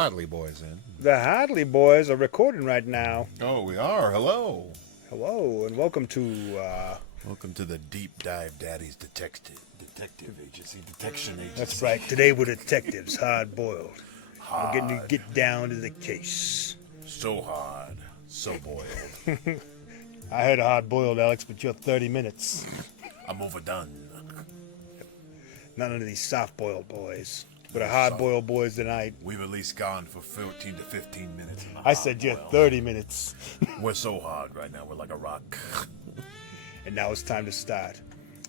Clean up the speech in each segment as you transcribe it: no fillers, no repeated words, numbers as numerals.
Hadley boys in. The Hadley boys are recording right now. Oh, we are. Hello. Hello, and welcome to, Welcome to the Deep Dive Daddy's Detective Agency, Detection Agency. That's right. Today we're detectives, hard-boiled. We're getting to get down to the case. So hard, so boiled. I heard hard-boiled, Alex, but you're 30 minutes. I'm overdone. None of these soft-boiled boys. We're the hard-boiled boys tonight. We've at least gone for 14 to 15 minutes. I said you're 30 minutes. We're so hard right now. We're like a rock. And now it's time to start.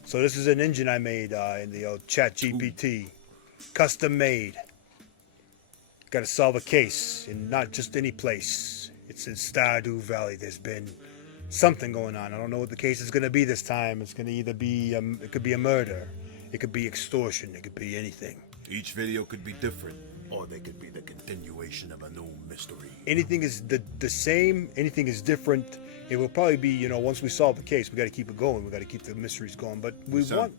So this is an engine I made in the old Chat GPT. Custom made. Got to solve a case in not just any place. It's in Stardew Valley. There's been something going on. I don't know what the case is going to be this time. It's going to either be, it could be a murder. It could be extortion. It could be anything. Each video could be different, or they could be the continuation of a new mystery. Anything is the same. Anything is different. It will probably be, once we solve the case, we got to keep it going. We got to keep the mysteries going. But we sound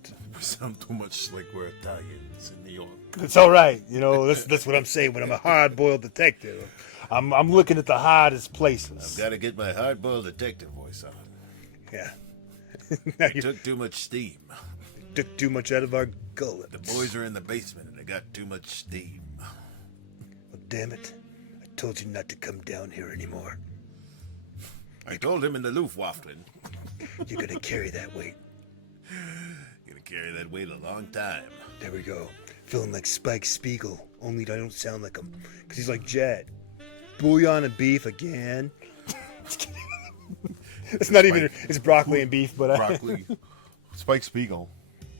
too much like we're Italians in New York. It's all right. That's what I'm saying. When I'm a hard-boiled detective, I'm looking at the hardest places. I've got to get my hard-boiled detective voice on. Yeah. It took too much steam. Took too much out of our gullets. The boys are in the basement and they got too much steam. Well, damn it. I told you not to come down here anymore. I told him in the Luftwaffe. You're going to carry that weight. Gonna carry that weight a long time. There we go. Feeling like Spike Spiegel, only I don't sound like him. Because he's like Jet. Bouillon and beef again. It's not even, it's broccoli and beef, but broccoli. Spike Spiegel.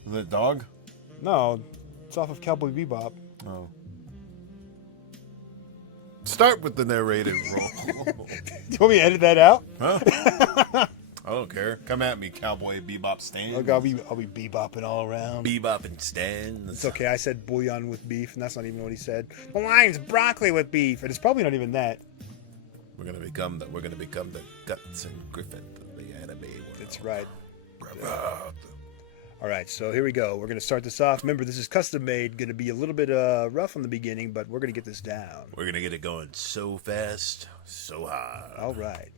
Is that dog? No, it's off of Cowboy Bebop. Oh. Start with the narrative roll. Do you want me to edit that out? Huh? I don't care. Come at me, Cowboy Bebop Stan. I'll be bebopping all around. Bebop and Stan. It's okay. I said bouillon with beef, and that's not even what he said. The line's broccoli with beef, and it's probably not even that. We're gonna become the Guts and Griffith of the anime world. That's right. Bravo. All right, so here we go. We're going to start this off. Remember, this is custom made. Going to be a little bit rough on the beginning, but we're going to get this down. We're going to get it going so fast, so hard. All right.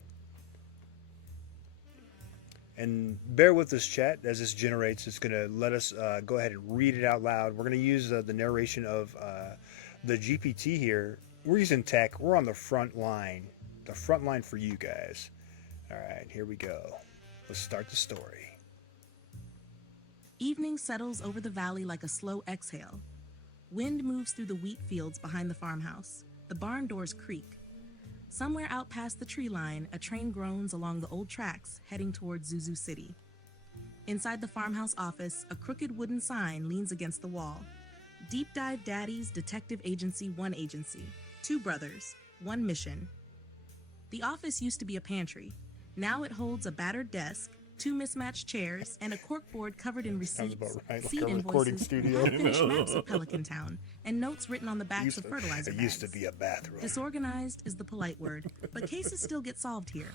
And bear with us, chat, as this generates. It's going to let us go ahead and read it out loud. We're going to use the narration of the GPT here. We're using tech. We're on the front line. The front line for you guys. All right, here we go. Let's start the story. Evening settles over the valley like a slow exhale. Wind moves through the wheat fields behind the farmhouse. The barn doors creak. Somewhere out past the tree line, a train groans along the old tracks, heading towards Zuzu City. Inside the farmhouse office, a crooked wooden sign leans against the wall. Deep Dive Daddy's Detective Agency, one agency. 2 brothers, 1 mission. The office used to be a pantry. Now it holds a battered desk, 2 mismatched chairs, and a corkboard covered in receipts, seed invoices, half-finished maps of Pelican Town, and notes written on the backs of fertilizer bags. It used to be a bathroom. Disorganized is the polite word, but cases still get solved here.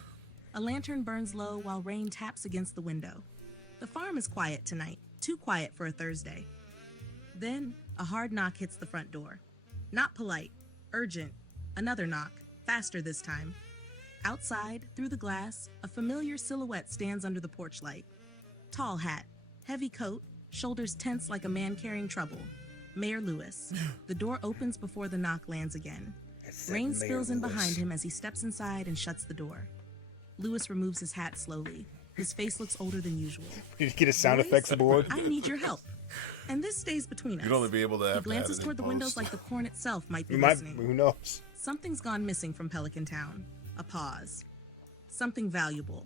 A lantern burns low while rain taps against the window. The farm is quiet tonight, too quiet for a Thursday. Then, a hard knock hits the front door. Not polite, urgent, another knock, faster this time. Outside, through the glass, a familiar silhouette stands under the porch light. Tall hat, heavy coat, shoulders tense like a man carrying trouble. Mayor Lewis. The door opens before the knock lands again. Rain spills in behind him as he steps inside and shuts the door. Lewis removes his hat slowly. His face looks older than usual. You get a sound effects board. I need your help. And this stays between us. You'd only be able to have He glances toward the windows like the corn itself might be listening. listening. Who knows? Something's gone missing from Pelican Town. A pause. Something valuable.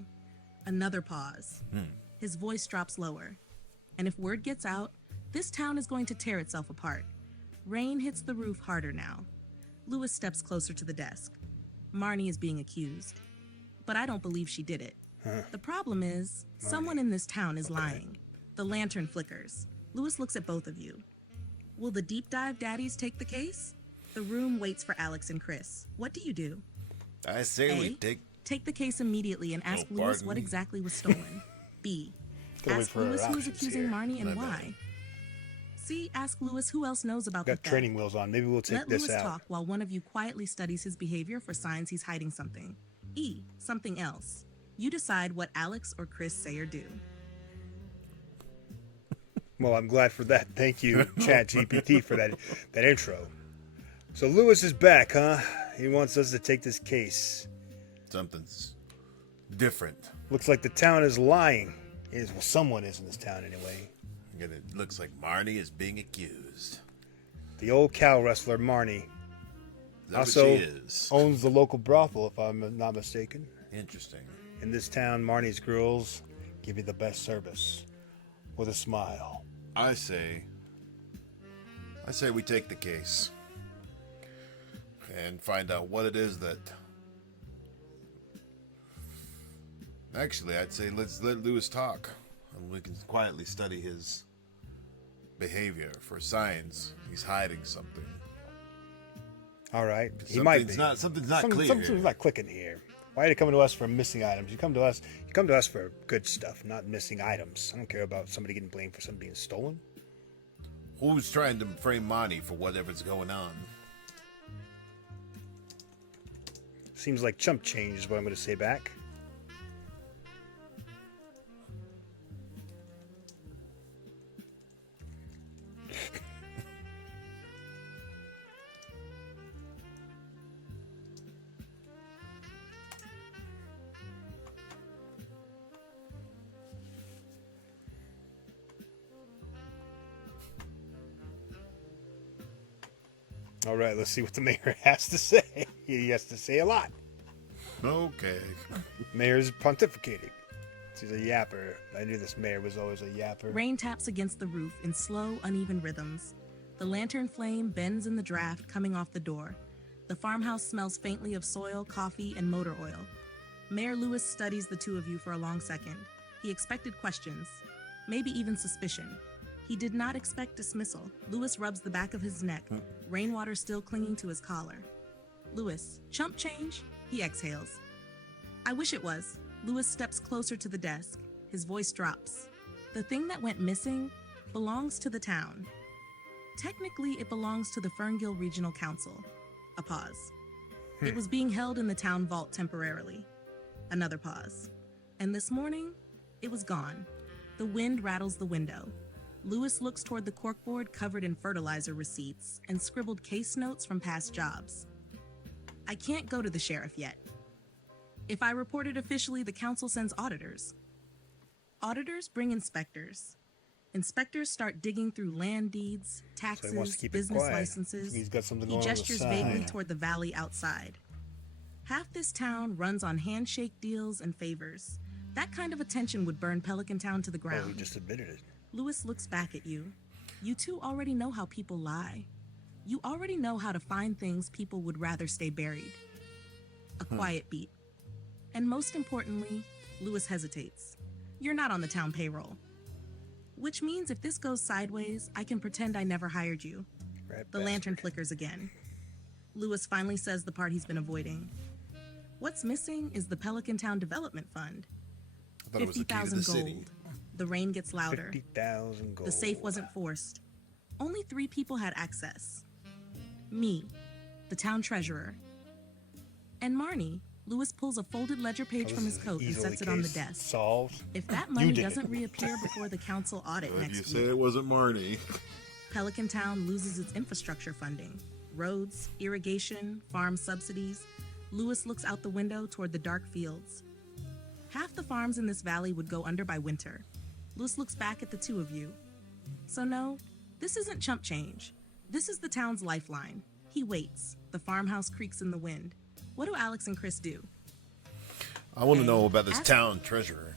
Another pause. His voice drops lower. And if word gets out, this town is going to tear itself apart. Rain hits the roof harder now. Lewis steps closer to the desk. Marnie is being accused. But I don't believe she did it. The problem is, someone in this town is lying. The lantern flickers. Lewis looks at both of you. Will the Deep Dive Daddies take the case? The room waits for Alex and Chris. What do you do? I say we take the case immediately and ask Lewis what exactly was stolen. B. Ask Lewis who is accusing Marnie and why. See, ask Lewis who else knows about Got the training theft. wheels on. Maybe we'll take Let this Lewis out. talk while one of you quietly studies his behavior for signs he's hiding something. Something else. You decide what Alex or Chris say or do. Well, I'm glad for that. Thank you, ChatGPT, for that intro. So Lewis is back, huh? He wants us to take this case. Something's different. Looks like the town is lying. Well, someone is in this town anyway. And it looks like Marnie is being accused. The old cow wrestler Marnie Is that also what she is? owns the local brothel, if I'm not mistaken. Interesting. In this town, Marnie's girls give you the best service with a smile. I say we take the case and find out what it is that. Actually, I'd say let's let Lewis talk, and we can quietly study his behavior for signs he's hiding something. All right, he might be. Something's not clear. Something's not clicking here. Why are you coming to us for missing items? You come to us for good stuff, not missing items. I don't care about somebody getting blamed for something being stolen. Who's trying to frame Marnie for whatever's going on? Seems like chump change is what I'm going to say back. All right, let's see what the mayor has to say. He has to say a lot. Okay. Mayor's pontificating. He's a yapper. I knew this mayor was always a yapper. Rain taps against the roof in slow, uneven rhythms. The lantern flame bends in the draft coming off the door. The farmhouse smells faintly of soil, coffee, and motor oil. Mayor Lewis studies the two of you for a long second. He expected questions, maybe even suspicion. He did not expect dismissal. Lewis rubs the back of his neck, rainwater still clinging to his collar. Lewis, chump change? He exhales. I wish it was. Lewis steps closer to the desk. His voice drops. The thing that went missing belongs to the town. Technically, it belongs to the Ferngill Regional Council. A pause. It was being held in the town vault temporarily. Another pause. And this morning, it was gone. The wind rattles the window. Lewis looks toward the corkboard covered in fertilizer receipts and scribbled case notes from past jobs. I can't go to the sheriff yet. If I report it officially, the council sends auditors. Auditors bring inspectors. Inspectors start digging through land deeds, taxes, So he wants to keep it business quiet. licenses. He's got something He going on the gestures side. vaguely toward the valley outside. Half this town runs on handshake deals and favors. That kind of attention would burn Pelican Town to the Oh, ground. he just admitted it. Lewis looks back at you. You two already know how people lie. You already know how to find things people would rather stay buried. A quiet beat. And most importantly, Lewis hesitates. You're not on the town payroll. Which means if this goes sideways, I can pretend I never hired you. Right, The lantern flickers again. Lewis finally says the part he's been avoiding. What's missing is the Pelican Town Development Fund. I thought it was the key to 50,000 the city. gold. The rain gets louder. 50,000 gold. The safe wasn't forced. Only 3 people had access. Me, the town treasurer, and Marnie. Lewis pulls a folded ledger page from his coat and Easily sets it on the case desk. Solved. If that money did it. doesn't reappear before the council audit If you next say week, it wasn't Marnie. Pelican Town loses its infrastructure funding. Roads, irrigation, farm subsidies. Lewis looks out the window toward the dark fields. Half the farms in this valley would go under by winter. Lewis looks back at the two of you. So no, this isn't chump change. This is the town's lifeline. He waits. The farmhouse creaks in the wind. What do Alex and Chris do? I want to know about this Ask- town treasurer.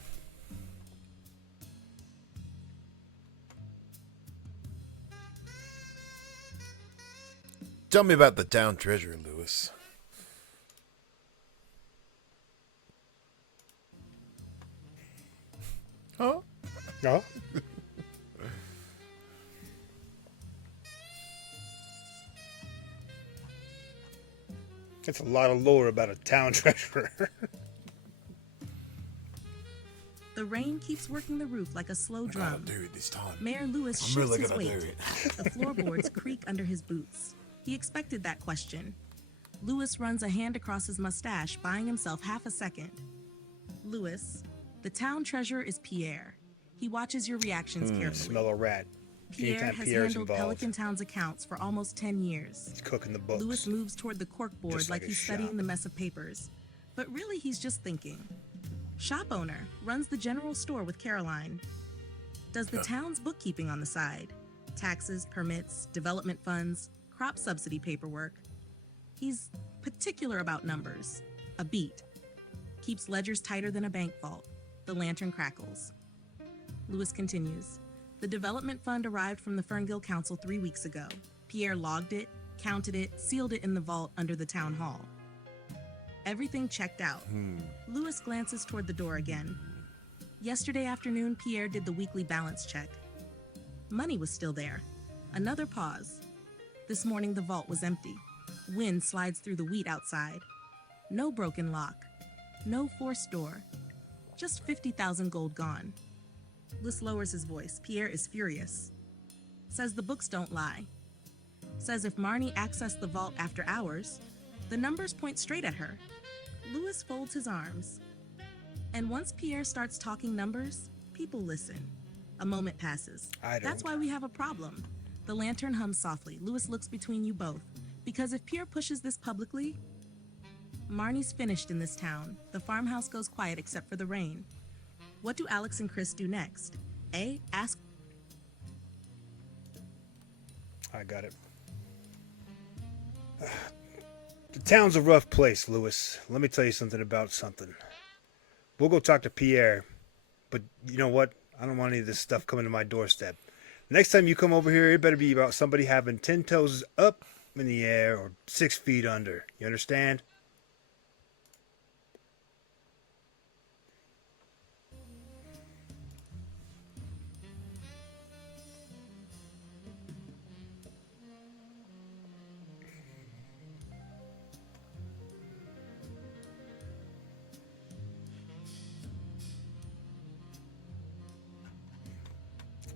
Tell me about the town treasurer, Lewis. Huh? No? That's a lot of lore about a town treasurer. The rain keeps working the roof like a slow I drum. gotta do it this time. Mayor Lewis I'm shifts really his gonna do weight. it. The floorboards creak under his boots. He expected that question. Lewis runs a hand across his mustache, buying himself half a second. Lewis, the town treasurer is Pierre. He watches your reactions carefully. Smell a rat. Pierre Anytime has Pierre's handled involved, Pelican Town's accounts for almost 10 years. he's cooking the books. Lewis moves toward the corkboard Just like like a he's studying shop. the mess of papers. But really, he's just thinking. Shop owner runs the general store with Caroline. Does the town's bookkeeping on the side. Taxes, permits, development funds, crop subsidy paperwork. He's particular about numbers. A beat. Keeps ledgers tighter than a bank vault. The lantern crackles. Lewis continues. The development fund arrived from the Ferngill Council 3 weeks ago. Pierre logged it, counted it, sealed it in the vault under the town hall. Everything checked out. Lewis glances toward the door again. Yesterday afternoon, Pierre did the weekly balance check. Money was still there. Another pause. This morning, the vault was empty. Wind slides through the wheat outside. No broken lock. No forced door. Just 50,000 gold gone. Lewis lowers his voice. Pierre is furious. Says the books don't lie. Says if Marnie accessed the vault after hours, the numbers point straight at her. Lewis folds his arms. And once Pierre starts talking numbers, people listen. A moment passes. That's why we have a problem. The lantern hums softly. Lewis looks between you both. Because if Pierre pushes this publicly, Marnie's finished in this town. The farmhouse goes quiet except for the rain. What do Alex and Chris do next? A. Ask. I got it. The town's a rough place, Lewis. Let me tell you something about something. We'll go talk to Pierre, but you know what? I don't want any of this stuff coming to my doorstep. Next time you come over here, it better be about somebody having 10 toes up in the air or 6 feet under. You understand?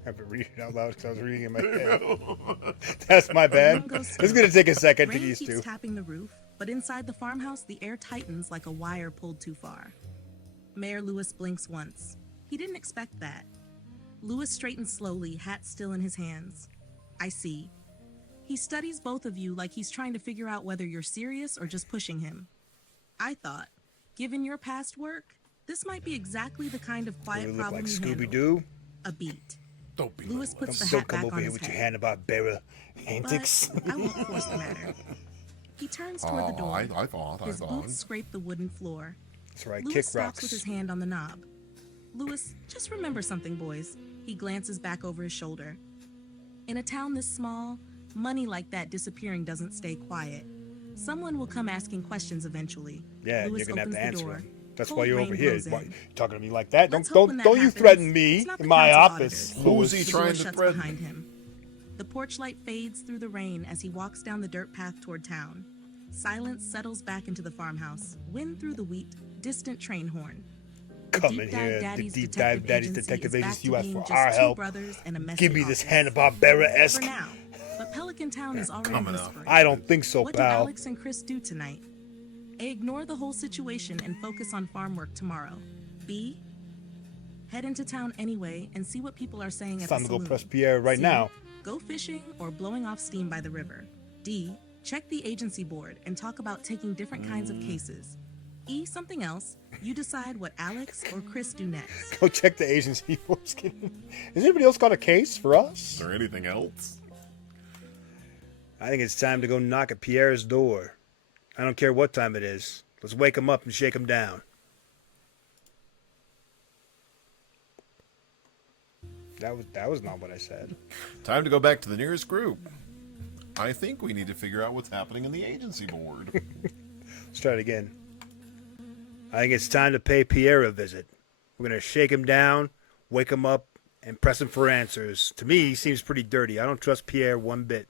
I have to read it out loud because I was reading in my head. That's my bad. It's going to take a second to Rain get used keeps to. tapping the roof, but inside the farmhouse, the air tightens like a wire pulled too far. Mayor Lewis blinks once. He didn't expect that. Lewis straightens slowly, hat still in his hands. I see. He studies both of you like he's trying to figure out whether you're serious or just pushing him. I thought, given your past work, this might be exactly the kind of quiet You look problem like you handle. Scooby-Doo. A beat. Don't be Lewis puts the Don't hat come back over on here his with your head. Hanna-Barbera antics. But I won't force the matter. He turns toward the door. I thought. His boots scrape the wooden floor. That's right, Lewis kick stops rocks. with his hand on the knob. Lewis, just remember something, boys. He glances back over his shoulder. In a town this small, money like that disappearing doesn't stay quiet. Someone will come asking questions eventually. Yeah, Lewis you're gonna have opens to the answer door. them. That's Cold why you're rain over here. blows Why, in. you talking to me like that? Let's hope when that Don't you happens, threaten me it's not the in my council office. auditors. Who's he The trying door to shuts threaten? behind him. The porch light fades through the rain as he walks down the dirt path toward town. Silence settles back into the farmhouse. Wind through the wheat, distant train horn. The Come Deep in Dive here, the Daddy's Deep Detective Dive Daddy's Agency Detective is back Agency. to You asked being for just our two help. brothers and a messy Give me this office. Hanna-Barbera-esque. For now, but Pelican Town is already Coming up. whispering. I don't think so, What do pal. Alex and Chris do tonight? A. Ignore the whole situation and focus on farm work tomorrow. B. Head into town anyway and see what people are saying It's at time the to go saloon. press Pierre right C. now. Go fishing or blowing off steam by the river. D. Check the agency board and talk about taking different kinds of cases. E. Something else. You decide what Alex or Chris do next. Go check the agency. Has anybody else got a case for us? Is there anything else? I think it's time to go knock at Pierre's door. I don't care what time it is. Let's wake him up and shake him down. That was not what I said. Time to go back to the nearest group. I think we need to figure out what's happening in the agency board. Let's try it again. I think it's time to pay Pierre a visit. We're going to shake him down, wake him up, and press him for answers. To me, he seems pretty dirty. I don't trust Pierre one bit.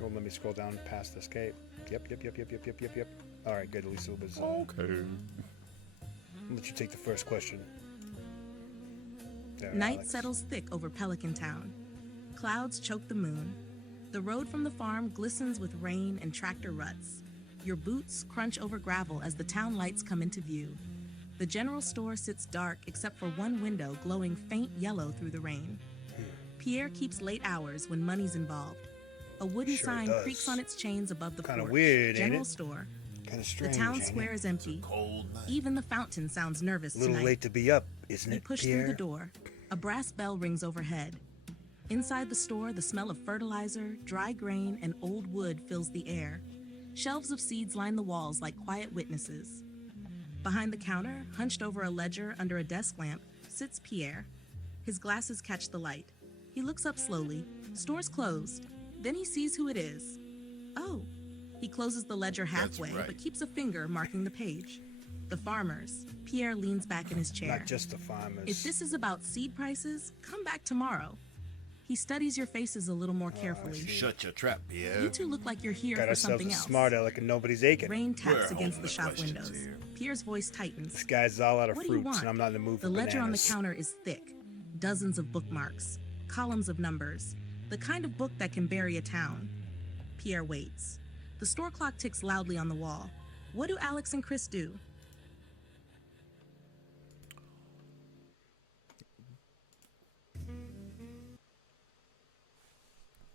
Well, let me scroll down past escape. Yep. All right, good. At least a little bit. Okay. I'll let you take the first question. There, Night Alex. settles thick over Pelican Town. Clouds choke the moon. The road from the farm glistens with rain and tractor ruts. Your boots crunch over gravel as the town lights come into view. The general store sits dark except for one window glowing faint yellow through the rain. Pierre keeps late hours when money's involved. A wooden Sure sign does. creaks on its chains above the Kinda porch. weird, ain't General it? store. Kind of The strange. town ain't square it? is empty. Cold night. Even the fountain sounds nervous A little tonight. late to be up, isn't You it, push Pierre? through the door. A brass bell rings overhead. Inside the store, the smell of fertilizer, dry grain, and old wood fills the air. Shelves of seeds line the walls like quiet witnesses. Behind the counter, hunched over a ledger under a desk lamp, sits Pierre. His glasses catch the light. He looks up slowly. Store's closed. Then he sees who it is. Oh. He closes the ledger halfway, right. but keeps a finger marking the page. The farmers. Pierre leans back in his chair. Not just the farmers. If this is about seed prices, come back tomorrow. He studies your faces a little more carefully. Shut your trap, Pierre. You two look like you're here Got for ourselves something a else. smart aleck and nobody's aching. Rain We're taps against home the to shop questions windows. here. Pierre's voice tightens. This guy's all out of What do you fruits, want? and I'm not in the mood for The ledger on the bananas. counter is thick. Dozens of bookmarks. Columns of numbers. The kind of book that can bury a town. Pierre waits. The store clock ticks loudly on the wall. What do Alex and Chris do?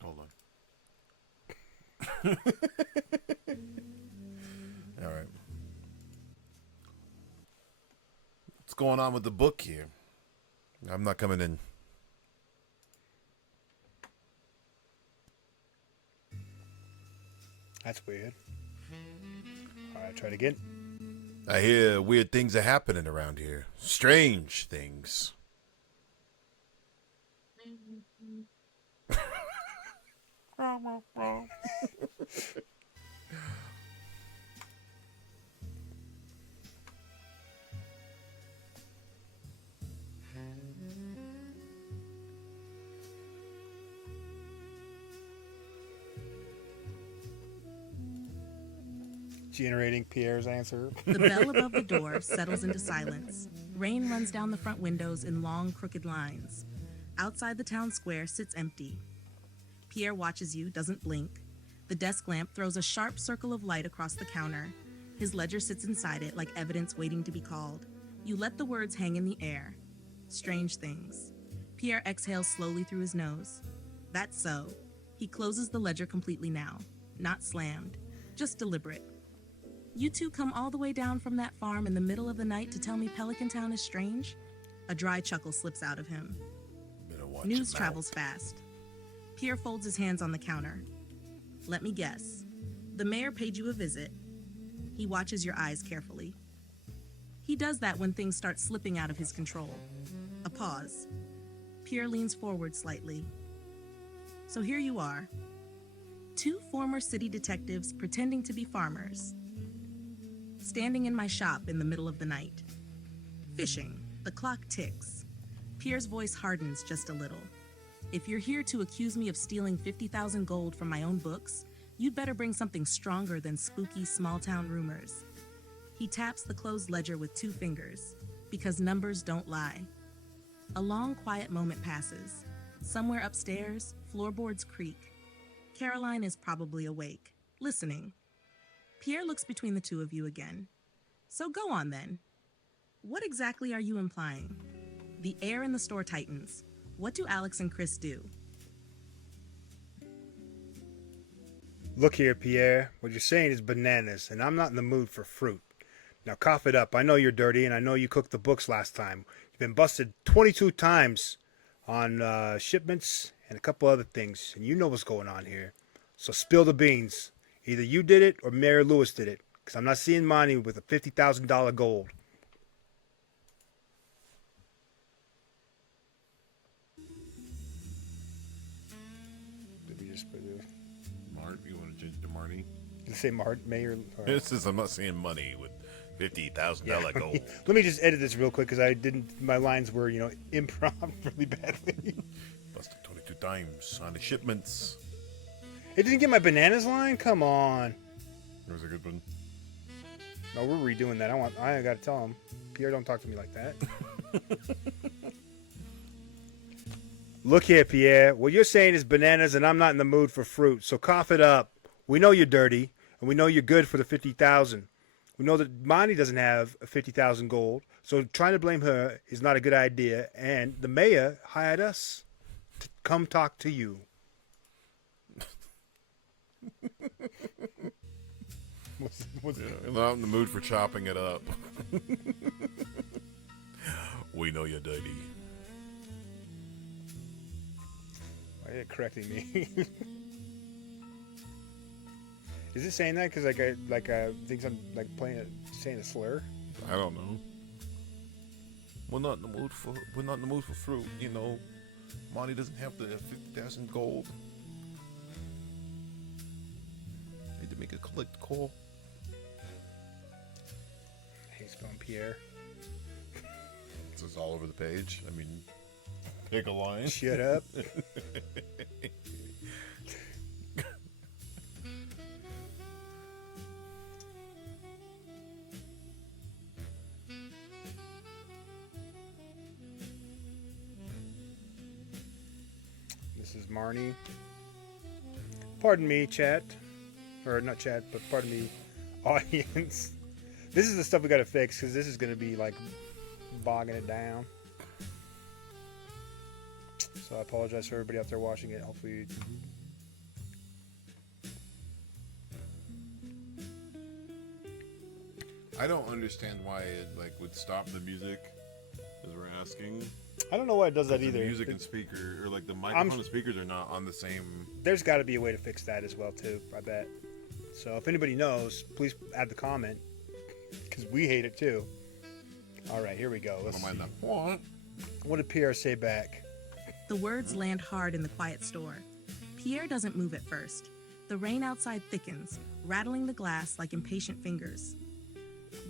Hold on. All right. What's going on with the book here? I'm not coming in. That's weird. All right, try it again. I hear weird things are happening around here. Strange things. Generating Pierre's answer. The bell above the door settles into silence. Rain runs down the front windows in long, crooked lines. Outside the town square sits empty. Pierre watches you, doesn't blink. The desk lamp throws a sharp circle of light across the counter. His ledger sits inside it like evidence waiting to be called. You let the words hang in the air. Strange things. Pierre exhales slowly through his nose. That's so. He closes the ledger completely now. Not slammed. Just deliberate. You two come all the way down from that farm in the middle of the night to tell me Pelican Town is strange? A dry chuckle slips out of him. Better watch News your travels fast. Pierre folds his hands on the counter. Let me guess. The mayor paid you a visit. He watches your eyes carefully. He does that when things start slipping out of his control. A pause. Pierre leans forward slightly. So here you are. Two former city detectives pretending to be farmers. Standing in my shop in the middle of the night. Fishing. The clock ticks. Pierre's voice hardens just a little. If you're here to accuse me of stealing 50,000 gold from my own books, you'd better bring something stronger than spooky small-town rumors. He taps the closed ledger with 2 fingers, because numbers don't lie. A long, quiet moment passes. Somewhere upstairs, floorboards creak. Caroline is probably awake, listening. Pierre looks between the two of you again. So go on then. What exactly are you implying? The air in the store tightens. What do Alex and Chris do? Look here, Pierre. What you're saying is bananas, and I'm not in the mood for fruit. Now cough it up. I know you're dirty, and I know you cooked the books last time. You've been busted 22 times on shipments and a couple other things, and you know what's going on here. So spill the beans. Either you did it or Mary Lewis did it, because I'm not seeing money with a $50,000 gold. Did we just put it? Mart, you want to change to Marty? Did I say Mayor? Or... This is, I'm not saying money with $50,000 gold. Let me just edit this real quick because I didn't. My lines were, improv really badly. Busted 22 times on the shipments. It didn't get my bananas line? Come on. That was a good one. No, we're redoing that. I gotta tell him. Pierre, don't talk to me like that. Look here, Pierre. What you're saying is bananas, and I'm not in the mood for fruit. So cough it up. We know you're dirty, and we know you're good for the 50,000. We know that Monty doesn't have a 50,000 gold, so trying to blame her is not a good idea. And the mayor hired us to come talk to you. I'm not in the mood for chopping it up. We know you're dirty. Why are you correcting me? Is it saying that because I think I'm like saying a slur? I don't know. We're not in the mood for fruit. You know, Monty doesn't have the 50,000 gold. Need to make a collect call. I hate spelling Pierre. This is all over the page. I mean, pick a line. Shut up. This is Marnie. Pardon me, chat. Or not chat, but pardon me, audience. This is the stuff we gotta fix because this is gonna be like bogging it down. So I apologize for everybody out there watching it. Hopefully, I don't understand why it would stop the music as we're asking. I don't know why it does that The either. music and speaker, or like the microphone and speakers are not on the same. There's got to be a way to fix that as well too. I bet. So if anybody knows, please add the comment because we hate it too. All right, here we go. Let's I don't mind see. that. What? What did Pierre say back? The words land hard in the quiet store. Pierre doesn't move at first. The rain outside thickens, rattling the glass like impatient fingers.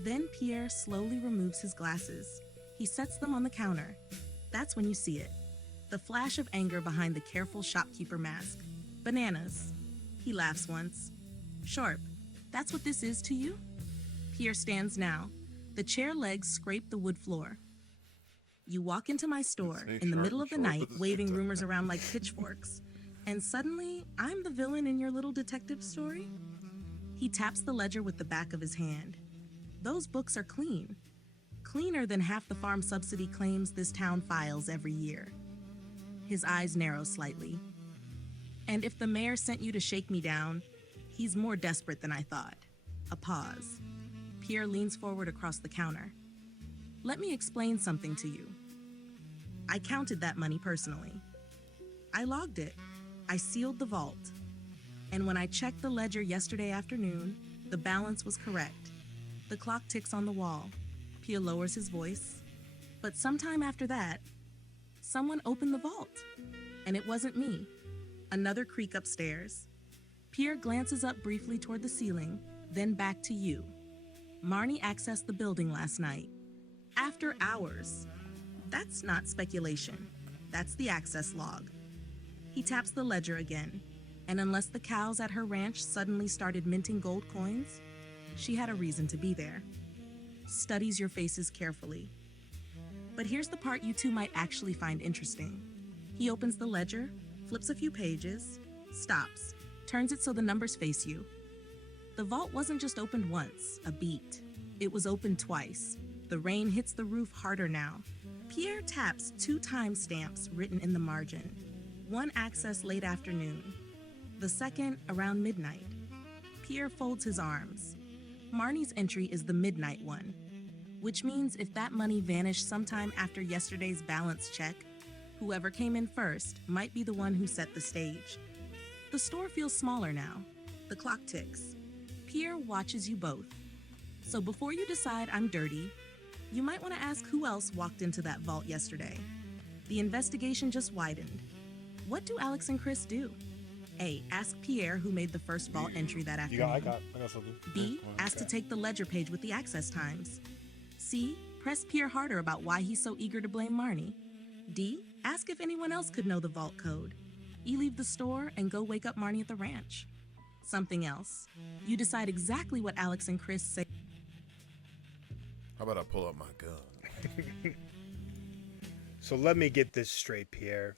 Then Pierre slowly removes his glasses. He sets them on the counter. That's when you see it. The flash of anger behind the careful shopkeeper mask. Bananas. He laughs once. Sharp. That's what this is to you? Pierre stands now. The chair legs scrape the wood floor. You walk into my store in the middle of the night, waving rumors around like pitchforks. And suddenly, I'm the villain in your little detective story? He taps the ledger with the back of his hand. Those books are clean. Cleaner than half the farm subsidy claims this town files every year. His eyes narrow slightly. And if the mayor sent you to shake me down, he's more desperate than I thought. A pause. Pierre leans forward across the counter. Let me explain something to you. I counted that money personally. I logged it. I sealed the vault. And when I checked the ledger yesterday afternoon, the balance was correct. The clock ticks on the wall. Pierre lowers his voice. But sometime after that, someone opened the vault. And it wasn't me. Another creak upstairs. Pierre glances up briefly toward the ceiling, then back to you. Marnie accessed the building last night. After hours. That's not speculation. That's the access log. He taps the ledger again, and unless the cows at her ranch suddenly started minting gold coins, she had a reason to be there. Studies your faces carefully. But here's the part you two might actually find interesting. He opens the ledger, flips a few pages, stops, turns it so the numbers face you. The vault wasn't just opened once, a beat. It was opened twice. The rain hits the roof harder now. Pierre taps 2 timestamps written in the margin. One access late afternoon. The second around midnight. Pierre folds his arms. Marnie's entry is the midnight one, which means if that money vanished sometime after yesterday's balance check, whoever came in first might be the one who set the stage. The store feels smaller now. The clock ticks. Pierre watches you both. So before you decide I'm dirty, you might want to ask who else walked into that vault yesterday. The investigation just widened. What do Alex and Chris do? A. Ask Pierre who made the first vault entry that afternoon. I got something. B. Ask to take the ledger page with the access times. C. Press Pierre harder about why he's so eager to blame Marnie. D. Ask if anyone else could know the vault code. You leave the store and go wake up Marnie at the ranch. Something else. You decide exactly what Alex and Chris say. How about I pull out my gun? So let me get this straight, Pierre.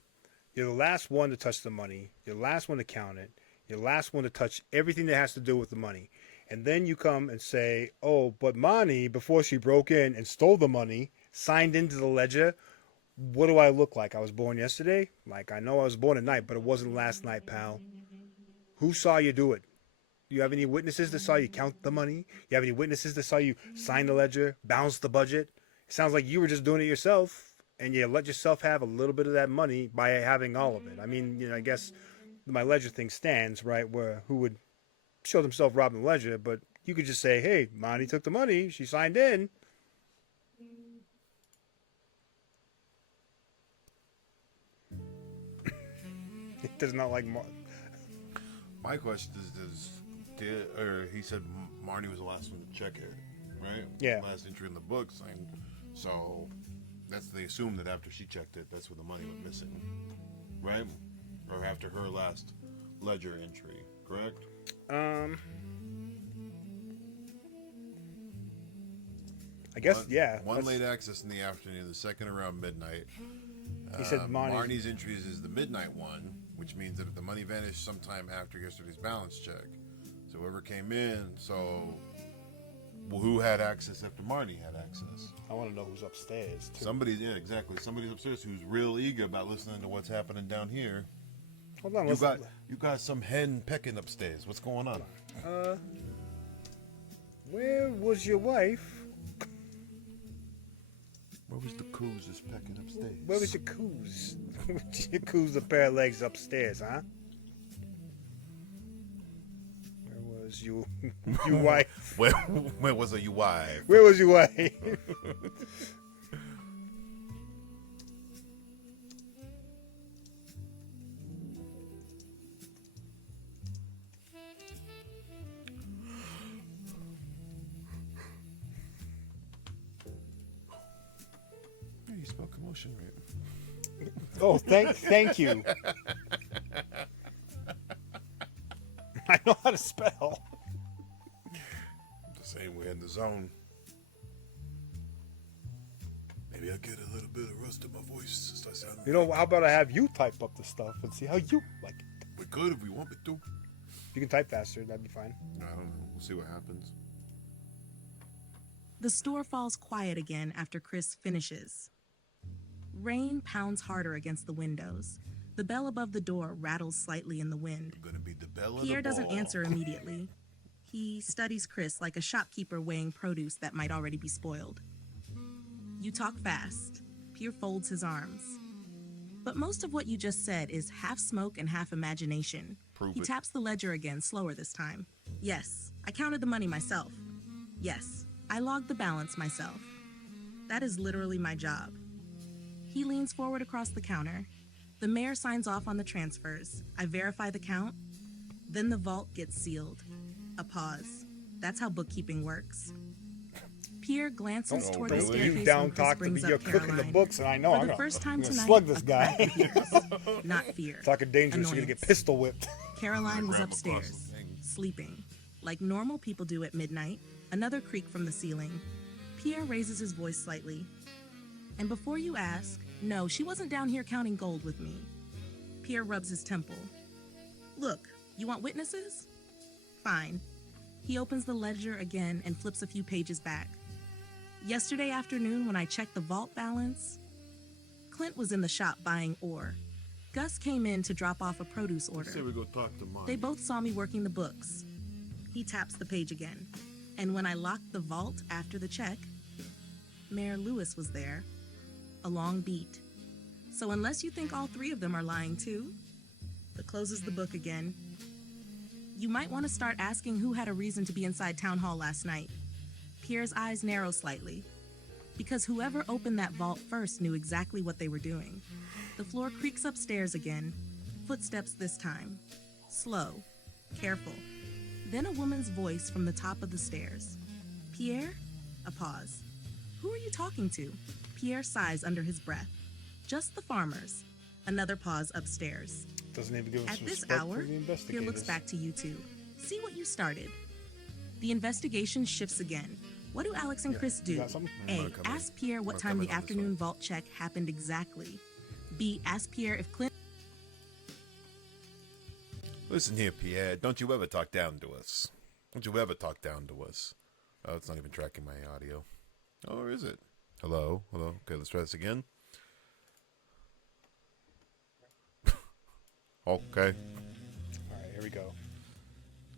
You're the last one to touch the money. You're the last one to count it. You're the last one to touch everything that has to do with the money. And then you come and say, oh, but Marnie, before she broke in and stole the money, signed into the ledger. What do I look like? I was born yesterday? Like, I know I was born at night, but it wasn't last night, pal. Who saw you do it? Do you have any witnesses that saw you count the money? You have any witnesses that saw you sign the ledger, balance the budget? It sounds like you were just doing it yourself, and you let yourself have a little bit of that money by having all of it. I mean, I guess my ledger thing stands, right, where who would show themselves robbing the ledger, but you could just say, hey, Monty took the money, she signed in. It does not like My question is, he said Marnie was the last one to check it, right? Yeah. Last entry in the books, and so they assume that after she checked it, that's when the money went missing, right? Or after her last ledger entry, correct? I guess, yeah. One late access in the afternoon, the second around midnight. He said Marnie's entries is the midnight one, which means that if the money vanished sometime after yesterday's balance check. So whoever came in, who had access after Marnie had access? I want to know who's upstairs, too. Somebody's upstairs who's real eager about listening to what's happening down here. Hold on, You got some hen pecking upstairs. What's going on? Where was your wife? Where was the coos that's pecking upstairs? Where was your coos? Your coos a pair of legs upstairs, huh? Where was your wife? Where was your wife? Where was your wife? You spelled commotion right. Oh, thank you. I know how to spell. The same way in the zone. Maybe I'll get a little bit of rust in my voice. Start sounding How about I have you type up the stuff and see how you like it? We could if we want me to. You can type faster, that'd be fine. I don't know. We'll see what happens. The store falls quiet again after Chris finishes. Rain pounds harder against the windows. The bell above the door rattles slightly in the wind. Gonna be the bell of Pierre the doesn't ball. answer immediately. He studies Chris like a shopkeeper weighing produce that might already be spoiled. You talk fast. Pierre folds his arms. But most of what you just said is half smoke and half imagination. Prove He it. taps the ledger again, slower this time. Yes, I counted the money myself. Yes, I logged the balance myself. That is literally my job. He leans forward across the counter. The mayor signs off on the transfers. I verify the count. Then the vault gets sealed. A pause. That's how bookkeeping works. Pierre glances toward the really? staircase You down when Chris talk to brings me. You're up cooking the Caroline. books, and I know For I'm the gonna, first time I'm gonna tonight, slug this a cry guy. appears. Not fear. Talking dangerous, you're gonna get Annoyance. pistol whipped. Caroline was Grab across upstairs, the thing. sleeping, like normal people do at midnight. Another creak from the ceiling. Pierre raises his voice slightly. And before you ask, no, she wasn't down here counting gold with me. Pierre rubs his temple. Look, you want witnesses? Fine. He opens the ledger again and flips a few pages back. Yesterday afternoon when I checked the vault balance, Clint was in the shop buying ore. Gus came in to drop off a produce order. Say we go talk to Marnie. They both saw me working the books. He taps the page again. And when I locked the vault after the check, Mayor Lewis was there. A long beat. So unless you think all three of them are lying too, that closes the book again. You might want to start asking who had a reason to be inside town hall last night. Pierre's eyes narrow slightly. Because whoever opened that vault first knew exactly what they were doing. The floor creaks upstairs again. Footsteps this time. Slow. Careful. Then a woman's voice from the top of the stairs. Pierre? A pause. Who are you talking to? Pierre sighs under his breath. Just the farmers. Another pause upstairs. Doesn't even give us At this respect hour, for the Pierre investigators. looks back to you two. See what you started. The investigation shifts again. What do Alex and Chris you do? got something? A. gonna come in. Ask Pierre what I'm gonna time come the in on this afternoon one. vault check happened exactly. B. Ask Pierre if Clint. Listen here, Pierre. Don't you ever talk down to us. Don't you ever talk down to us. Oh, it's not even tracking my audio. Oh, or is it? Hello? Hello? Okay, let's try this again. Okay. All right, here we go.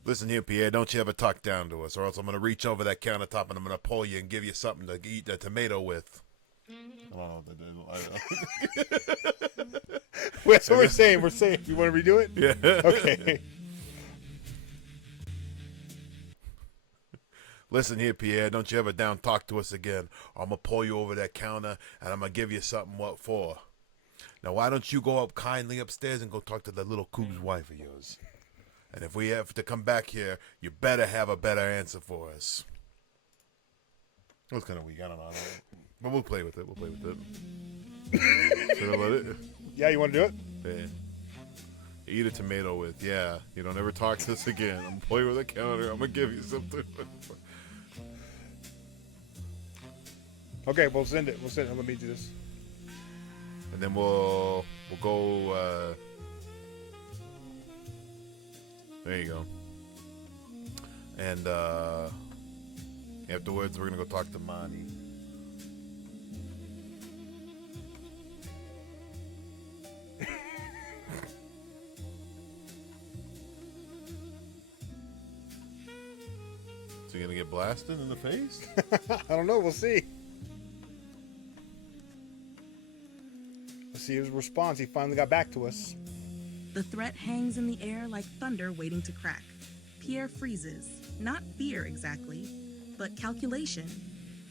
Listen here, Pierre. Don't you ever talk down to us, or else I'm going to reach over that countertop and I'm going to pull you and give you something to eat the tomato with. I don't know what that is. That's what we're saying. We're saying. You want to redo it? Yeah. Okay. Listen here, Pierre. Don't you ever down talk to us again, or I'm going to pull you over that counter and I'm going to give you something. What for? Now, why don't you go up kindly upstairs and go talk to that little coop's wife of yours? And if we have to come back here, you better have a better answer for us. That was kind of weak. I don't know. But we'll play with it. We'll play with it. Should I let it? Yeah, you want to do it? Yeah. Eat a tomato with. Yeah. You don't ever talk to us again. I'm going to play with the counter. I'm going to give you something. Okay, we'll send it. We'll send it. Let me do this. And then we'll go. There you go. And afterwards, we're gonna go talk to Monty. Is he gonna get blasted in the face? I don't know. We'll see. Let's see his response. He finally got back to us. The threat hangs in the air like thunder waiting to crack. Pierre freezes. Not fear exactly, but calculation.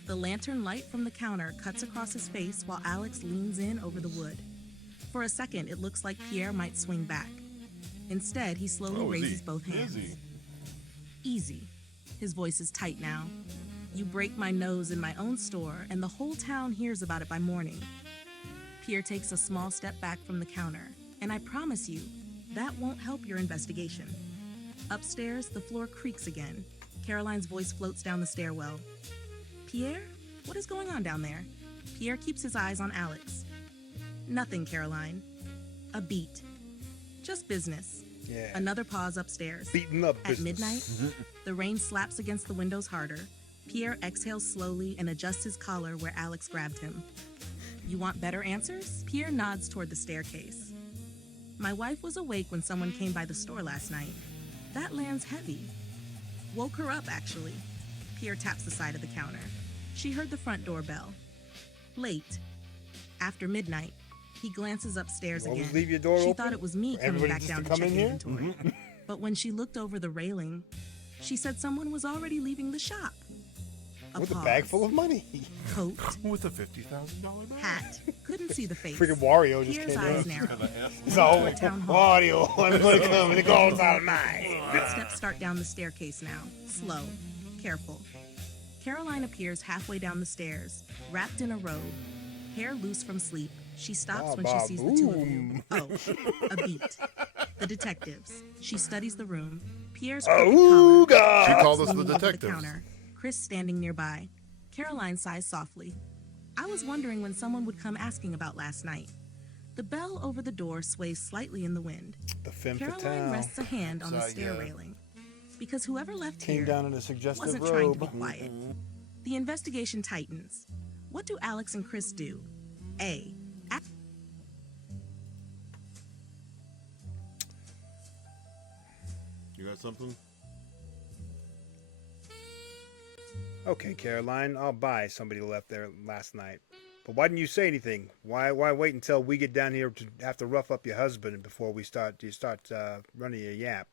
The lantern light from the counter cuts across his face while Alex leans in over the wood. For a second, it looks like Pierre might swing back. Instead, he slowly raises both hands. Easy. His voice is tight now. You break my nose in my own store, and the whole town hears about it by morning. Pierre takes a small step back from the counter, and I promise you, that won't help your investigation. Upstairs, the floor creaks again. Caroline's voice floats down the stairwell. Pierre? What is going on down there? Pierre keeps his eyes on Alex. Nothing, Caroline. A beat. Just business. Yeah. Another pause upstairs. Beaten up At business. midnight, the rain slaps against the windows harder. Pierre exhales slowly and adjusts his collar where Alex grabbed him. You want better answers? Pierre nods toward the staircase. My wife was awake when someone came by the store last night. That lands heavy. Woke her up, actually. Pierre taps the side of the counter. She heard the front door bell. Late. After midnight. He glances upstairs You always again. leave your door She open thought it was me for coming everybody back just down to to come check in here? inventory. But when she looked over the railing, she said someone was already leaving the shop. A With a pause. bag full of money. Coat, With a $50,000 bag. hat. Couldn't see the face. Freaking Wario just Pierre's came eyes in. narrow. It's all A town hall. Wario. I'm going to come and the gold's out of mine. Steps start down the staircase now. Slow. Careful. Caroline appears halfway down the stairs, wrapped in a robe. Hair loose from sleep. She stops when she sees the two of you. Oh, a beat. The detectives. She studies the room. Pierre's crooked Oh, collar. God. She called us the Leaning over detectives. counter. Chris standing nearby. Caroline sighs softly. I was wondering when someone would come asking about last night. The bell over the door sways slightly in the wind. The femme Caroline fatale rests a hand on the Sorry, stair yeah. railing. Because whoever left came here down in a suggestive wasn't trying to be robe. quiet. The investigation tightens. What do Alex and Chris do? A. You got something? Okay, Caroline, I'll buy somebody left there last night. But why didn't you say anything? Why wait until we get down here to have to rough up your husband before you start running your yap?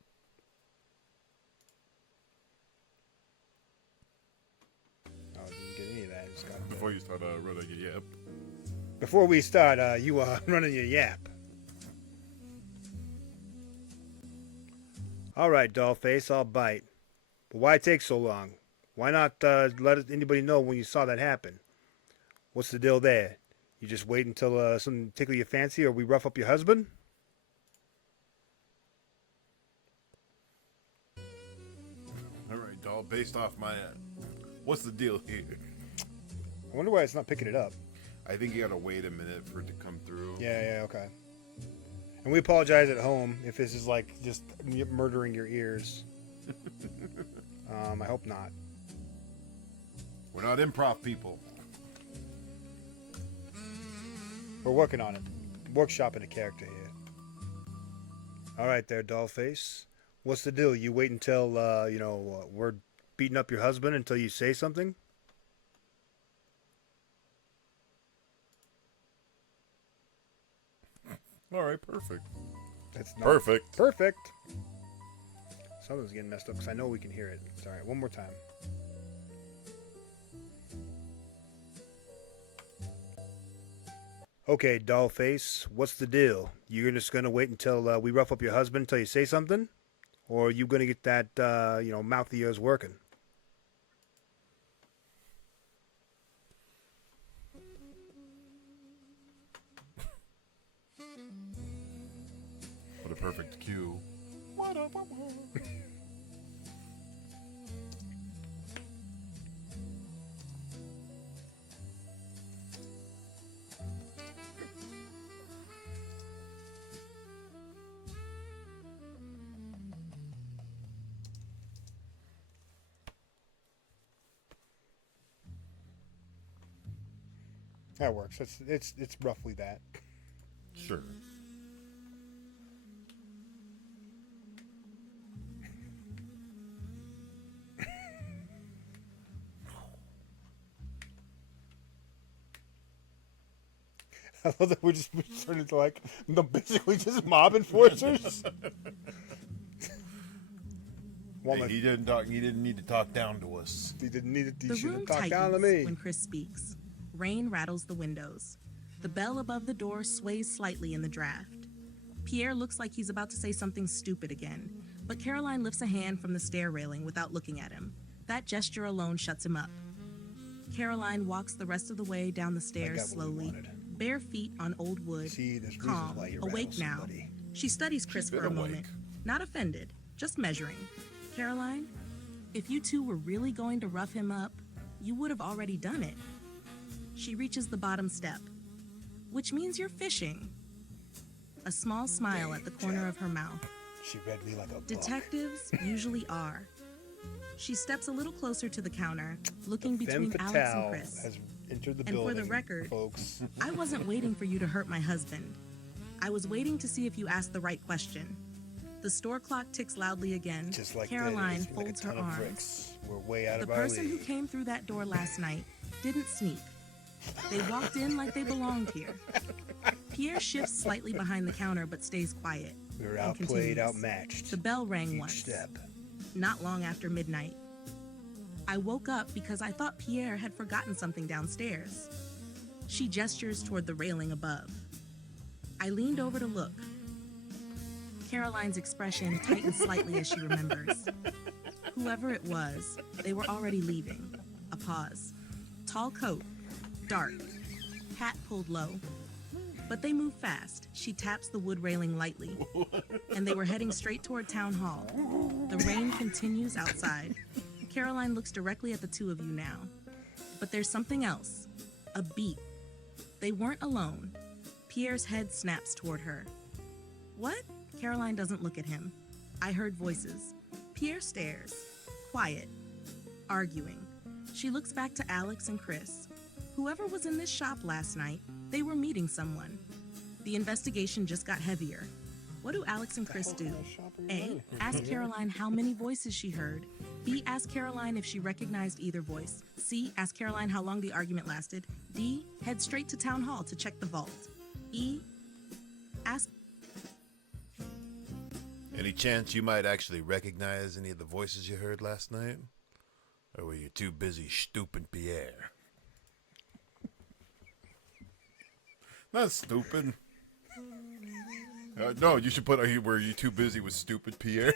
Oh, I didn't get any of that. I just got Before you start running your yap. Before we start, you are running your yap. All right, Dollface, I'll bite. But why take so long? Why not let anybody know when you saw that happen? What's the deal there? You just wait until something tickle your fancy or we rough up your husband? all based off my. What's the deal here? I wonder why it's not picking it up. I think you gotta wait a minute for it to come through. Yeah, okay. And we apologize at home if this is like just murdering your ears. I hope not. We're not improv people. We're working on it. Workshopping a character here. All right there, Dollface. What's the deal? You wait until, we're beating up your husband until you say something? All right, perfect. That's not Perfect. Perfect. Something's getting messed up because I know we can hear it. All right, one more time. Okay, Dollface, what's the deal? You're just going to wait until we rough up your husband until you say something? Or are you going to get that, mouth of yours working? What a perfect cue. That works. It's roughly that. Sure. I love that we turned into like basically just mob enforcers. Hey, he didn't talk. He didn't need to talk down to us. He didn't need it. The He should room have talked tightens down to me. when Chris speaks. Rain rattles the windows. The bell above the door sways slightly in the draft. Pierre looks like he's about to say something stupid again, but Caroline lifts a hand from the stair railing without looking at him. That gesture alone shuts him up. Caroline walks the rest of the way down the stairs got what we slowly, wanted. bare feet on old wood, See, there's reasons calm, why you awake rattle now. somebody. She studies Chris She's for been a awake. moment, not offended, just measuring. Caroline, if you two were really going to rough him up, you would have already done it. She reaches the bottom step, which means you're fishing. A small smile at the corner of her mouth. She read me like a book. Detectives usually are. She steps a little closer to the counter, looking Femme between Alex fatale and Chris. has entered the And for building, the record, folks. I wasn't waiting for you to hurt my husband. I was waiting to see if you asked the right question. The store clock ticks loudly again. Just like Caroline that, folds like a her ton of arms. bricks. We're way out The of our person who league. came through that door last night didn't sneak. They walked in like they belonged here. Pierre shifts slightly behind the counter but stays quiet. We were and outplayed, continues. outmatched. The bell rang Each once, step. not long after midnight. I woke up because I thought Pierre had forgotten something downstairs. She gestures toward the railing above. I leaned over to look. Caroline's expression tightens slightly as she remembers. Whoever it was, they were already leaving. A pause. Tall coat, dark, hat pulled low. But they move fast. She taps the wood railing lightly. And they were heading straight toward town hall. The rain continues outside. Caroline looks directly at the two of you now. But there's something else. A beat. They weren't alone. Pierre's head snaps toward her. What? Caroline doesn't look at him. I heard voices. Pierre stares. Quiet. Arguing. She looks back to Alex and Chris. Whoever was in this shop last night, they were meeting someone. The investigation just got heavier. What do Alex and Chris do? A. Ask Caroline how many voices she heard. B. Ask Caroline if she recognized either voice. C. Ask Caroline how long the argument lasted. D. Head straight to town hall to check the vault. E. Ask. Any chance you might actually recognize any of the voices you heard last night? Or were you too busy stooping Pierre? Not stupid. No, you should put were you too busy with stupid Pierre?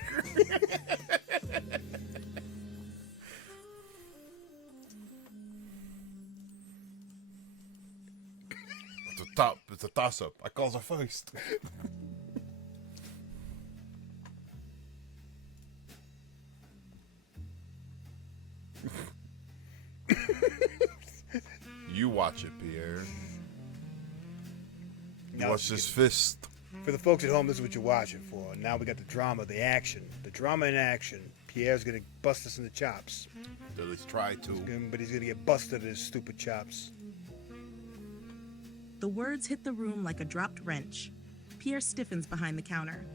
It's a toss-up. I calls her first. You watch it, Pierre. You Now, watch this fist. for the folks at home, this is what you're watching for. Now we got the drama, the action. The drama in action. Pierre's gonna bust us in the chops. At least try to. But he's gonna get busted at his stupid chops. The words hit the room like a dropped wrench. Pierre stiffens behind the counter.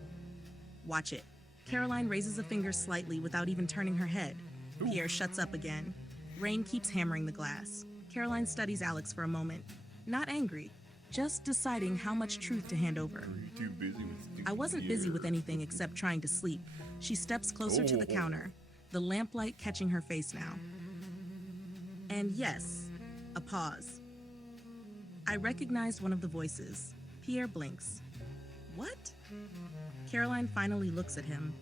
Watch it. Caroline raises a finger slightly without even turning her head. Pierre shuts up again. Rain keeps hammering the glass. Caroline studies Alex for a moment. Not angry, just deciding how much truth to hand over. Too busy with I wasn't busy with anything except trying to sleep. She steps closer to the counter, the lamplight catching her face now. And yes, a pause. I recognized one of the voices. Pierre blinks. What? Caroline finally looks at him.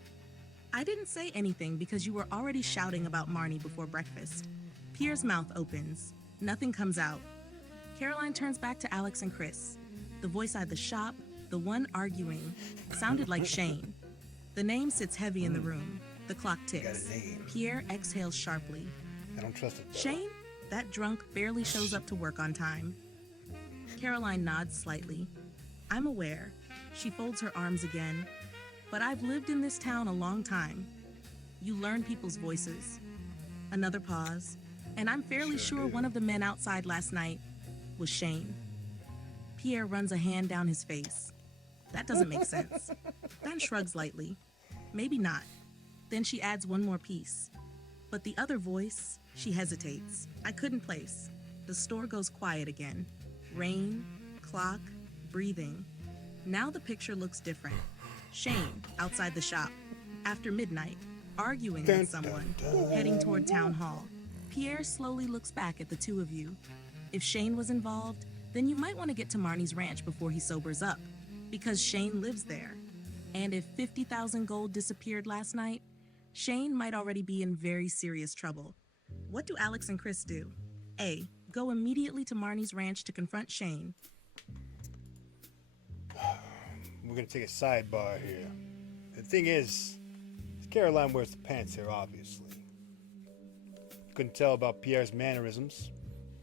I didn't say anything because you were already shouting about Marnie before breakfast. Pierre's mouth opens. Nothing comes out. Caroline turns back to Alex and Chris. The voice at the shop, the one arguing, sounded like Shane. The name sits heavy in the room. The clock ticks. Got a name. Pierre exhales sharply. I don't trust it. Though. Shane? That drunk barely shows up to work on time. Caroline nods slightly. I'm aware. She folds her arms again. But I've lived in this town a long time. You learn people's voices. Another pause. And I'm fairly sure one of the men outside last night was Shane. Pierre runs a hand down his face. That doesn't make sense. Then shrugs lightly. Maybe not. Then she adds one more piece. But the other voice, she hesitates. I couldn't place. The store goes quiet again. Rain, clock, breathing. Now the picture looks different. Shane, outside the shop, after midnight, arguing with someone, heading toward town hall. Pierre slowly looks back at the two of you. If Shane was involved, then you might want to get to Marnie's ranch before he sobers up, because Shane lives there. And if 50,000 gold disappeared last night, Shane might already be in very serious trouble. What do Alex and Chris do? A. Go immediately to Marnie's ranch to confront Shane. We're gonna take a sidebar here. The thing is, Caroline wears the pants here, obviously. Couldn't tell about Pierre's mannerisms.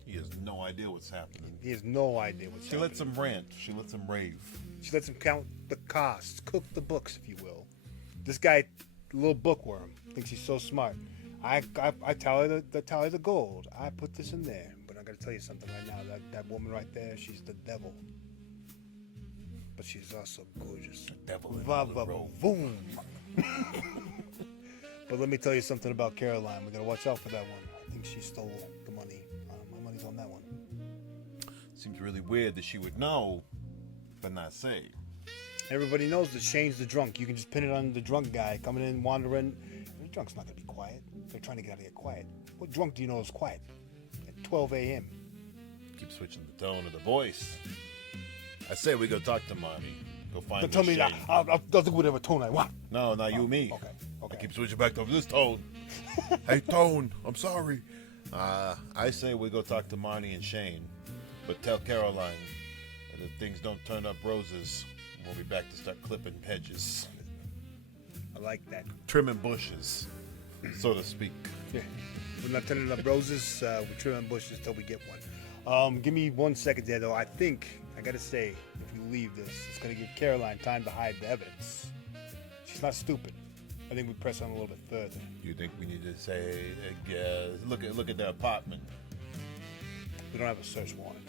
He has no idea what's happening. He has no idea what's She happening. lets him rant. She lets him rave. She lets him count the costs, cook the books, if you will. This guy, little bookworm, thinks he's so smart. I tally the gold. I put this in there. But I gotta tell you something right now. That woman right there, she's the devil. But she's also gorgeous. Devil in Va the va robe. boom. But let me tell you something about Caroline. We gotta watch out for that one. I think she stole the money. My money's on that one. Seems really weird that she would know, but not say. Everybody knows that Shane's the drunk. You can just pin it on the drunk guy coming in, wandering. The drunk's not gonna be quiet. They're trying to get out of here quiet. What drunk do you know is quiet? At 12 a.m. Keep switching the tone of the voice. I say we go talk to Marnie. Go find Don't tell me that. Shane. I'll do whatever tone I want. No, not you, me. Okay. I keep switching back to this tone. Hey, tone. I'm sorry. I say we go talk to Marnie and Shane, but tell Caroline that if things don't turn up roses, we'll be back to start clipping hedges, I like that. trimming bushes, so to speak. Yeah. We're not turning up roses. We're trimming bushes till we get one. Give me 1 second there, though. I think, I gotta say, if we leave this, it's gonna give Caroline time to hide the evidence. She's not stupid. I think we press on a little bit further. Do you think we need to say, look at the apartment? We don't have a search warrant,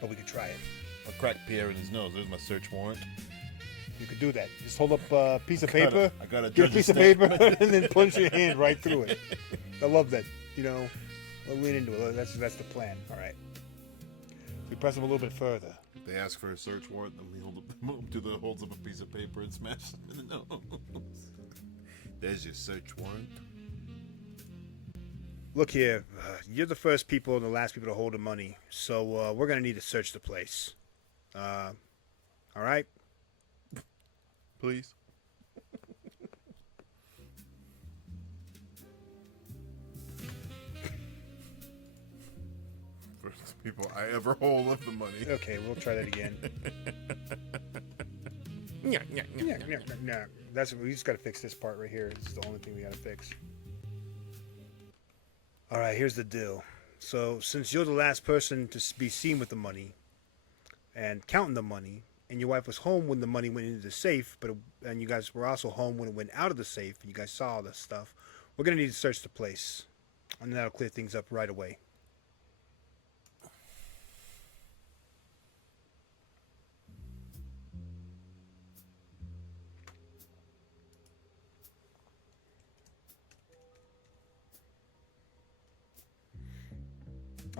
but we could try it. I'll crack Pierre in his nose. There's my search warrant. You could do that. Just hold up a piece of paper. I got a Get a judge's piece of stamp. paper and then punch your hand right through it. I love that. You know, we'll lean into it. That's the plan. All right. We press them a little bit further. They ask for a search warrant, then we holds up a piece of paper and smashes them in the nose. There's your search warrant. Look here, you're the first people and the last people to hold the money, so we're gonna need to search the place. All right? Please. First people I ever hold of the money. Okay, we'll try that again. Yeah. That's we just gotta fix this part right here. It's the only thing we gotta fix. All right, here's the deal. So since you're the last person to be seen with the money and counting the money, and your wife was home when the money went into the safe, and you guys were also home when it went out of the safe, and you guys saw all this stuff, we're gonna need to search the place, and that'll clear things up right away.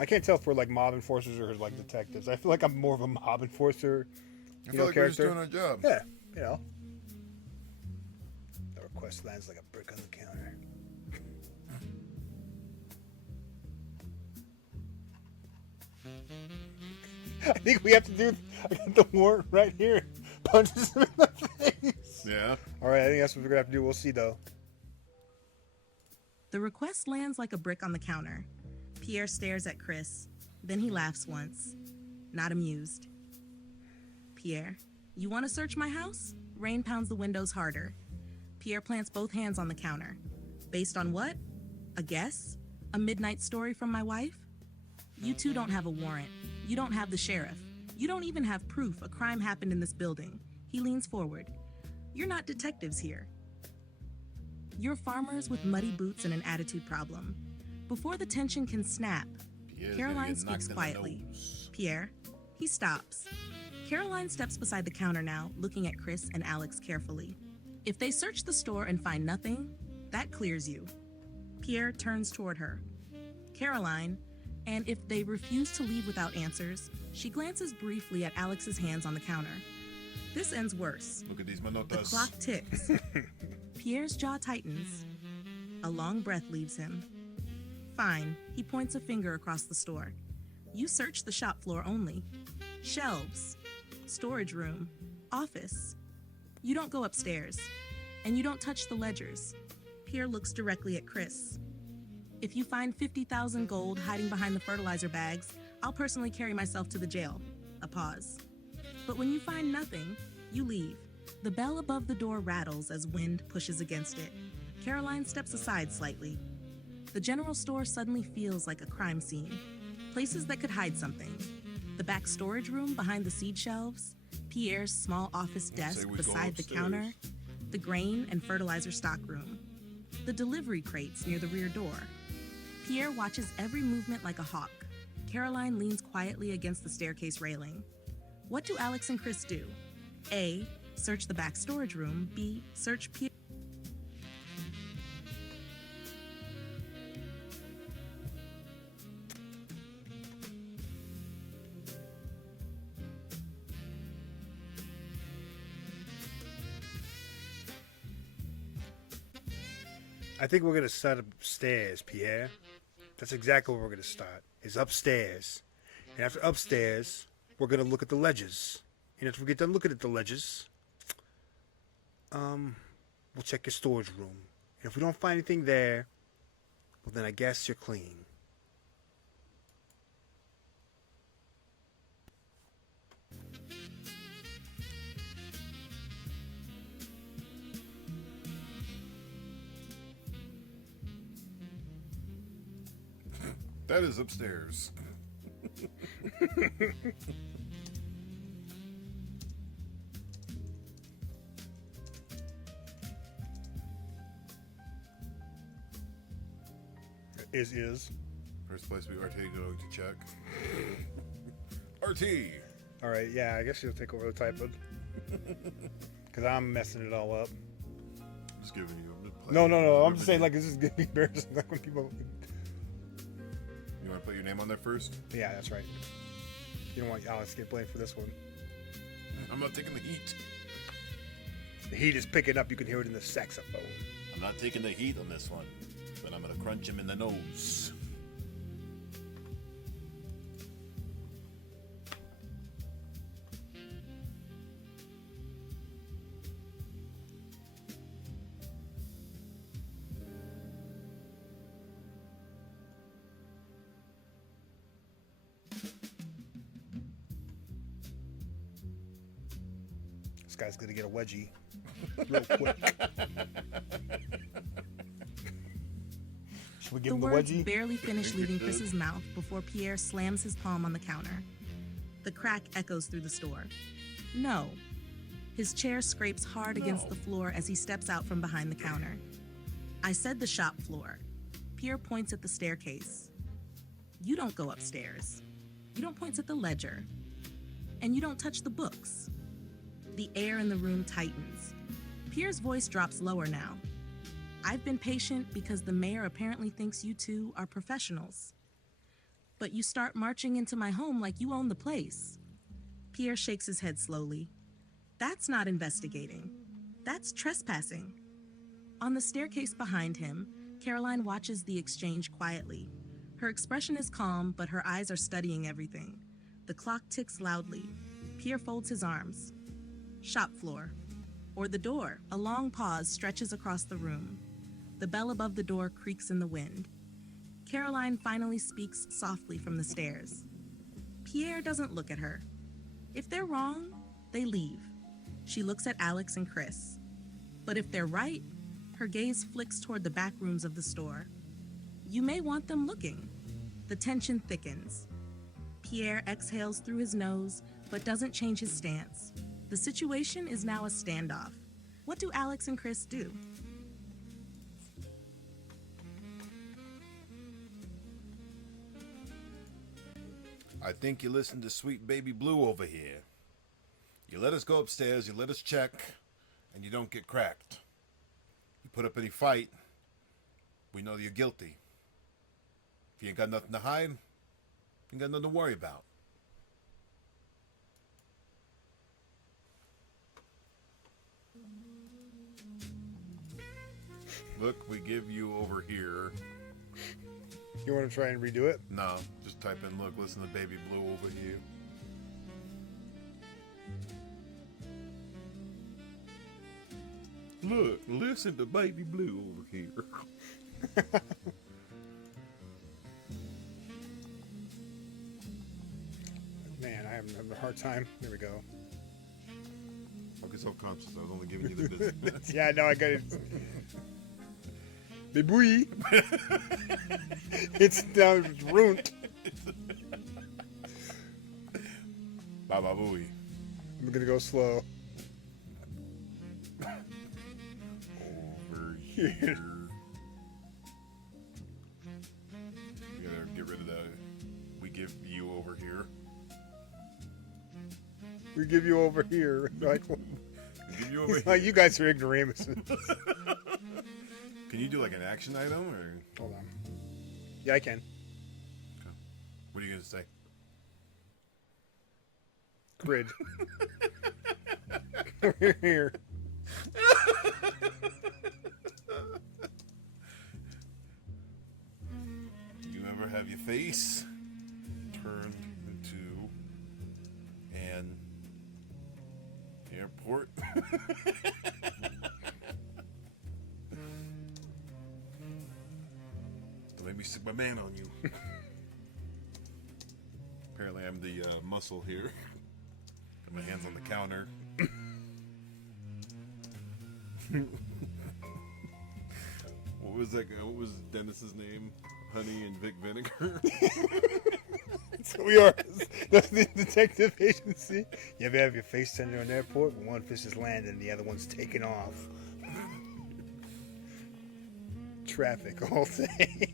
I can't tell if we're like mob enforcers or like detectives. I feel like I'm more of a mob enforcer. I feel like we're just doing our job. Yeah, you know. The request lands like a brick on the counter. I think we have to do. I got the warrant right here. Punches him in the face. Yeah. All right, I think that's what we're gonna have to do. We'll see though. The request lands like a brick on the counter. Pierre stares at Chris. Then he laughs once. Not amused. Pierre, you want to search my house? Rain pounds the windows harder. Pierre plants both hands on the counter. Based on what? A guess? A midnight story from my wife? You two don't have a warrant. You don't have the sheriff. You don't even have proof a crime happened in this building. He leans forward. You're not detectives here. You're farmers with muddy boots and an attitude problem. Before the tension can snap, Pierre's Caroline gonna get speaks knocked in the quietly. nose. Pierre. He stops. Caroline steps beside the counter now, looking at Chris and Alex carefully. If they search the store and find nothing, that clears you. Pierre turns toward her. Caroline, and if they refuse to leave without answers, she glances briefly at Alex's hands on the counter. This ends worse. Look at these The manotas. clock ticks. Pierre's jaw tightens. A long breath leaves him. Fine, he points a finger across the store. You search the shop floor only. Shelves, storage room, office. You don't go upstairs, and you don't touch the ledgers. Pierre looks directly at Chris. If you find 50,000 gold hiding behind the fertilizer bags, I'll personally carry myself to the jail. A pause. But when you find nothing, you leave. The bell above the door rattles as wind pushes against it. Caroline steps aside slightly. The general store suddenly feels like a crime scene. Places that could hide something. The back storage room behind the seed shelves, Pierre's small office desk we go beside the upstairs. counter, the grain and fertilizer stock room, the delivery crates near the rear door. Pierre watches every movement like a hawk. Caroline leans quietly against the staircase railing. What do Alex and Chris do? A. Search the back storage room. B. Search Pierre. I think we're gonna start upstairs, Pierre. That's exactly where we're gonna start. Is upstairs, and after upstairs, we're gonna look at the ledges. And after we get done looking at the ledges, we'll check your storage room. And if we don't find anything there, well then I guess you're clean. That is upstairs. Is. First place we are going to check. RT. All right, yeah, I guess you'll take over the typing. Because I'm messing it all up. Just giving you a No, I'm just saying, like, this is going to be embarrassing. Like, when people... You want to put your name on there first? Yeah, that's right. You don't want Alex to get blamed for this one. I'm not taking the heat. The heat is picking up. You can hear it in the saxophone. I'm not taking the heat on this one, but I'm going to crunch him in the nose. This guy's going to get a wedgie real quick. Should we give The him the words wedgie? barely finish leaving Chris's mouth before Pierre slams his palm on the counter. The crack echoes through the store. No. His chair scrapes hard against the floor as he steps out from behind the counter. I said the shop floor. Pierre points at the staircase. You don't go upstairs. You don't point at the ledger. And you don't touch the books. The air in the room tightens. Pierre's voice drops lower now. I've been patient because the mayor apparently thinks you two are professionals. But you start marching into my home like you own the place. Pierre shakes his head slowly. That's not investigating. That's trespassing. On the staircase behind him, Caroline watches the exchange quietly. Her expression is calm, but her eyes are studying everything. The clock ticks loudly. Pierre folds his arms. Shop floor. Or the door. A long pause stretches across the room. The bell above the door creaks in the wind. Caroline finally speaks softly from the stairs. Pierre doesn't look at her. If they're wrong, they leave. She looks at Alex and Chris. But if they're right, her gaze flicks toward the back rooms of the store. You may want them looking. The tension thickens. Pierre exhales through his nose, but doesn't change his stance. The situation is now a standoff. What do Alex and Chris do? I think you listen to Sweet Baby Blue over here. You let us go upstairs, you let us check, and you don't get cracked. You put up any fight, we know you're guilty. If you ain't got nothing to hide, you ain't got nothing to worry about. Look, we give you over here. You want to try and redo it? No, just type in, look, listen to Baby Blue over here. Look, listen to Baby Blue over here. Man, I am having a hard time. There we go. Don't get self-conscious. I was only giving you the business. Yeah, no, I got it. Baby. It's down, it's ruined. Baba Booey. I'm gonna go slow. Over here. You gotta get rid of the we give you over here. We give you over here. Like, We give you over it's here. like you guys are ignoramuses. Can you do like an action item or Hold on. Yeah, I can. what are you gonna say? Grid. Here. You ever have your face turned into an airport? Don't make me stick my man on you. Apparently I'm the muscle here. Got my hands on the counter. What was that guy? What was Dennis's name? Honey and Vic Vinegar? So we are the detective agency. You ever have your face turned into an airport when one fish is landing and the other one's taking off? Traffic all day.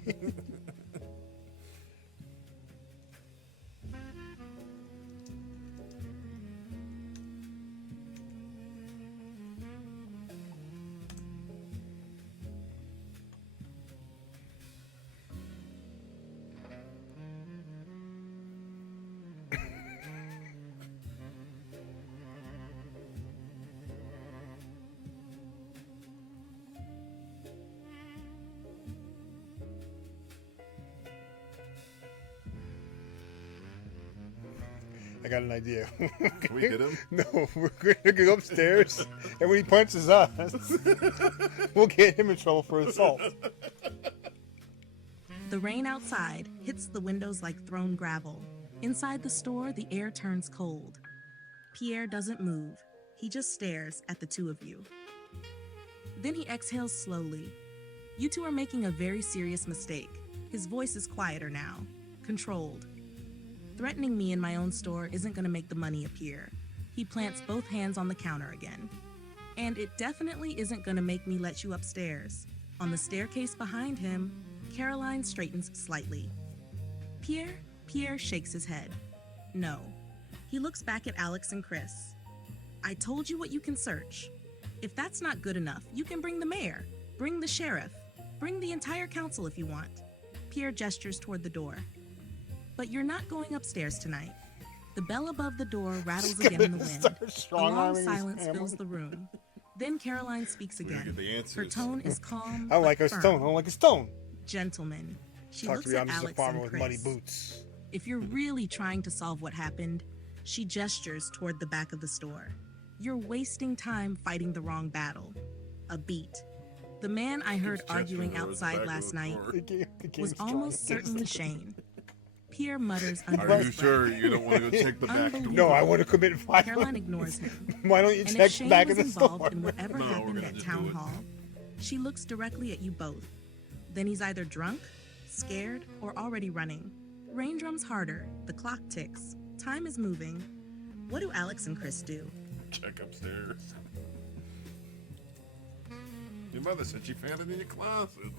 I got an idea. Can we hit him? No, we're going to go upstairs, and when he punches us, we'll get him in trouble for assault. The rain outside hits the windows like thrown gravel. Inside the store, the air turns cold. Pierre doesn't move. He just stares at the two of you. Then he exhales slowly. You two are making a very serious mistake. His voice is quieter now, controlled. Threatening me in my own store isn't going to make the money appear. He plants both hands on the counter again. And it definitely isn't going to make me let you upstairs. On the staircase behind him, Caroline straightens slightly. Pierre shakes his head. No. He looks back at Alex and Chris. I told you what you can search. If that's not good enough, you can bring the mayor, bring the sheriff, bring the entire council if you want. Pierre gestures toward the door. But you're not going upstairs tonight. The bell above the door rattles again in the wind. A long silence fills the room. Then Caroline speaks again. Her tone is calm. I don't like her firm. tone. I don't like his tone. Gentlemen. She Talk looks to me. at I'm just a Alex farmer and with muddy Chris. boots. If you're really trying to solve what happened, she gestures toward the back of the store. You're wasting time fighting the wrong battle. A beat. The man I heard arguing outside last night was almost certainly Shane. Pierre mutters under Are his you breath. sure you don't want to go check the back door? No, I want to commit violence. Caroline ignores him. Why don't you And check if the Shane back was of the store? involved in whatever No, we're happened gonna at just town do it. hall, she looks directly at you both. Then he's either drunk, scared, or already running. Rain drums harder. The clock ticks. Time is moving. What do Alex and Chris do? Check upstairs. Your mother said she found it in your closet.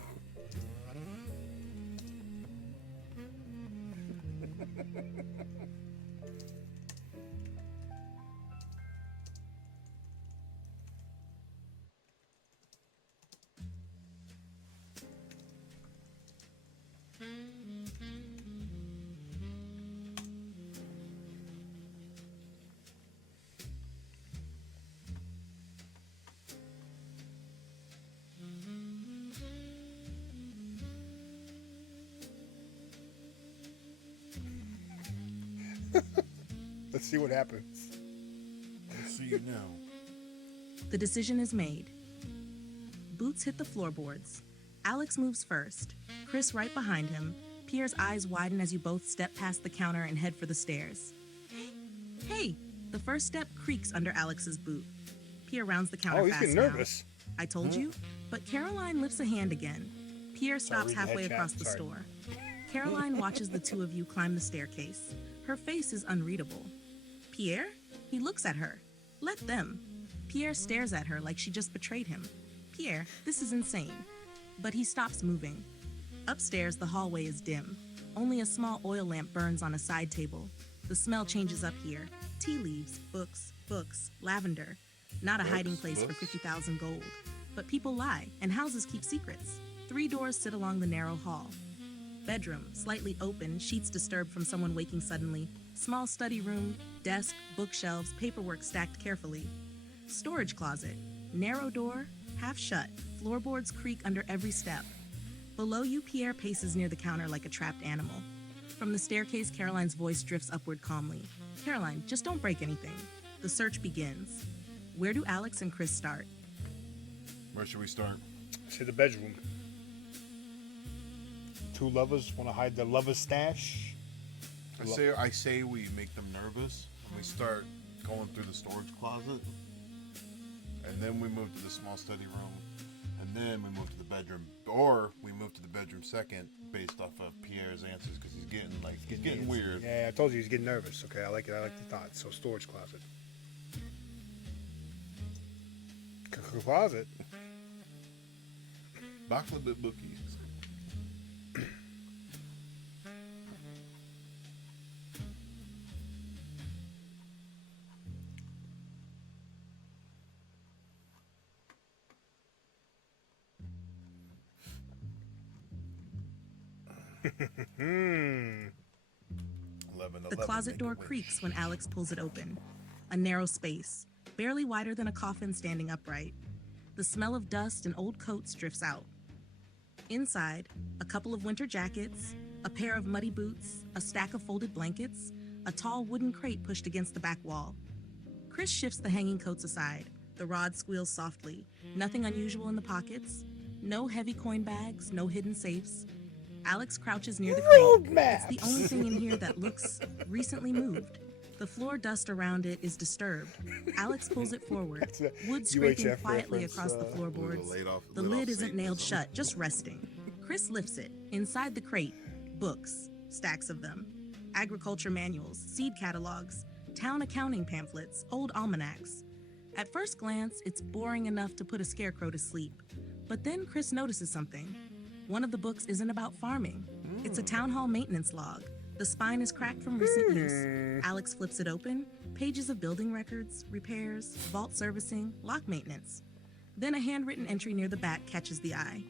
Let's see what happens. Let's see you now. The decision is made. Boots hit the floorboards. Alex moves first. Chris right behind him. Pierre's eyes widen as you both step past the counter and head for the stairs. Hey! The first step creaks under Alex's boot. Pierre rounds the counter Oh, he's fast getting now. nervous. I told you? But Caroline lifts a hand again. Pierre stops reading the halfway head chat. across the Sorry. store. Caroline watches the two of you climb the staircase. Her face is unreadable. Pierre? He looks at her. Let them. Pierre stares at her like she just betrayed him. Pierre, this is insane. But he stops moving. Upstairs, the hallway is dim. Only a small oil lamp burns on a side table. The smell changes up here. Tea leaves, books, lavender. Not a hiding place for 50,000 gold. But people lie, and houses keep secrets. 3 doors sit along the narrow hall. Bedroom, slightly open, sheets disturbed from someone waking suddenly. Small study room, desk, bookshelves, paperwork stacked carefully. Storage closet, narrow door, half shut. Floorboards creak under every step. Below you, Pierre paces near the counter like a trapped animal. From the staircase, Caroline's voice drifts upward calmly. Caroline, just don't break anything. The search begins. Where do Alex and Chris start? Where should we start? See the bedroom. 2 lovers want to hide their lover's stash. I say we make them nervous and we start going through the storage closet, and then we move to the small study room, and then we move to the bedroom, or we move to the bedroom second based off of Pierre's answers because he's getting weird. Yeah, I told you he's getting nervous. Okay, I like it. I like the thought. So storage closet. Closet. Chocolate bookies. Hmm. 11, The closet door creaks when Alex pulls it open. A narrow space, barely wider than a coffin standing upright. The smell of dust and old coats drifts out. Inside, a couple of winter jackets, a pair of muddy boots, a stack of folded blankets, a tall wooden crate pushed against the back wall. Chris shifts the hanging coats aside. The rod squeals softly. Nothing unusual in the pockets. No heavy coin bags, no hidden safes. Alex crouches near the crate. Road It's the maps. only thing in here that looks recently moved. The floor dust around it is disturbed. Alex pulls it forward, That's a wood scraping UHF quietly reference, across the Little floorboards. laid off- The lit lid off isn't nailed Satanism. shut, just resting. Chris lifts it. Inside the crate, books, stacks of them. Agriculture manuals, seed catalogs, town accounting pamphlets, old almanacs. At first glance, it's boring enough to put a scarecrow to sleep. But then Chris notices something. One of the books isn't about farming. It's a town hall maintenance log. The spine is cracked from recent use. Alex flips it open. Pages of building records, repairs, vault servicing, lock maintenance. Then a handwritten entry near the back catches the eye.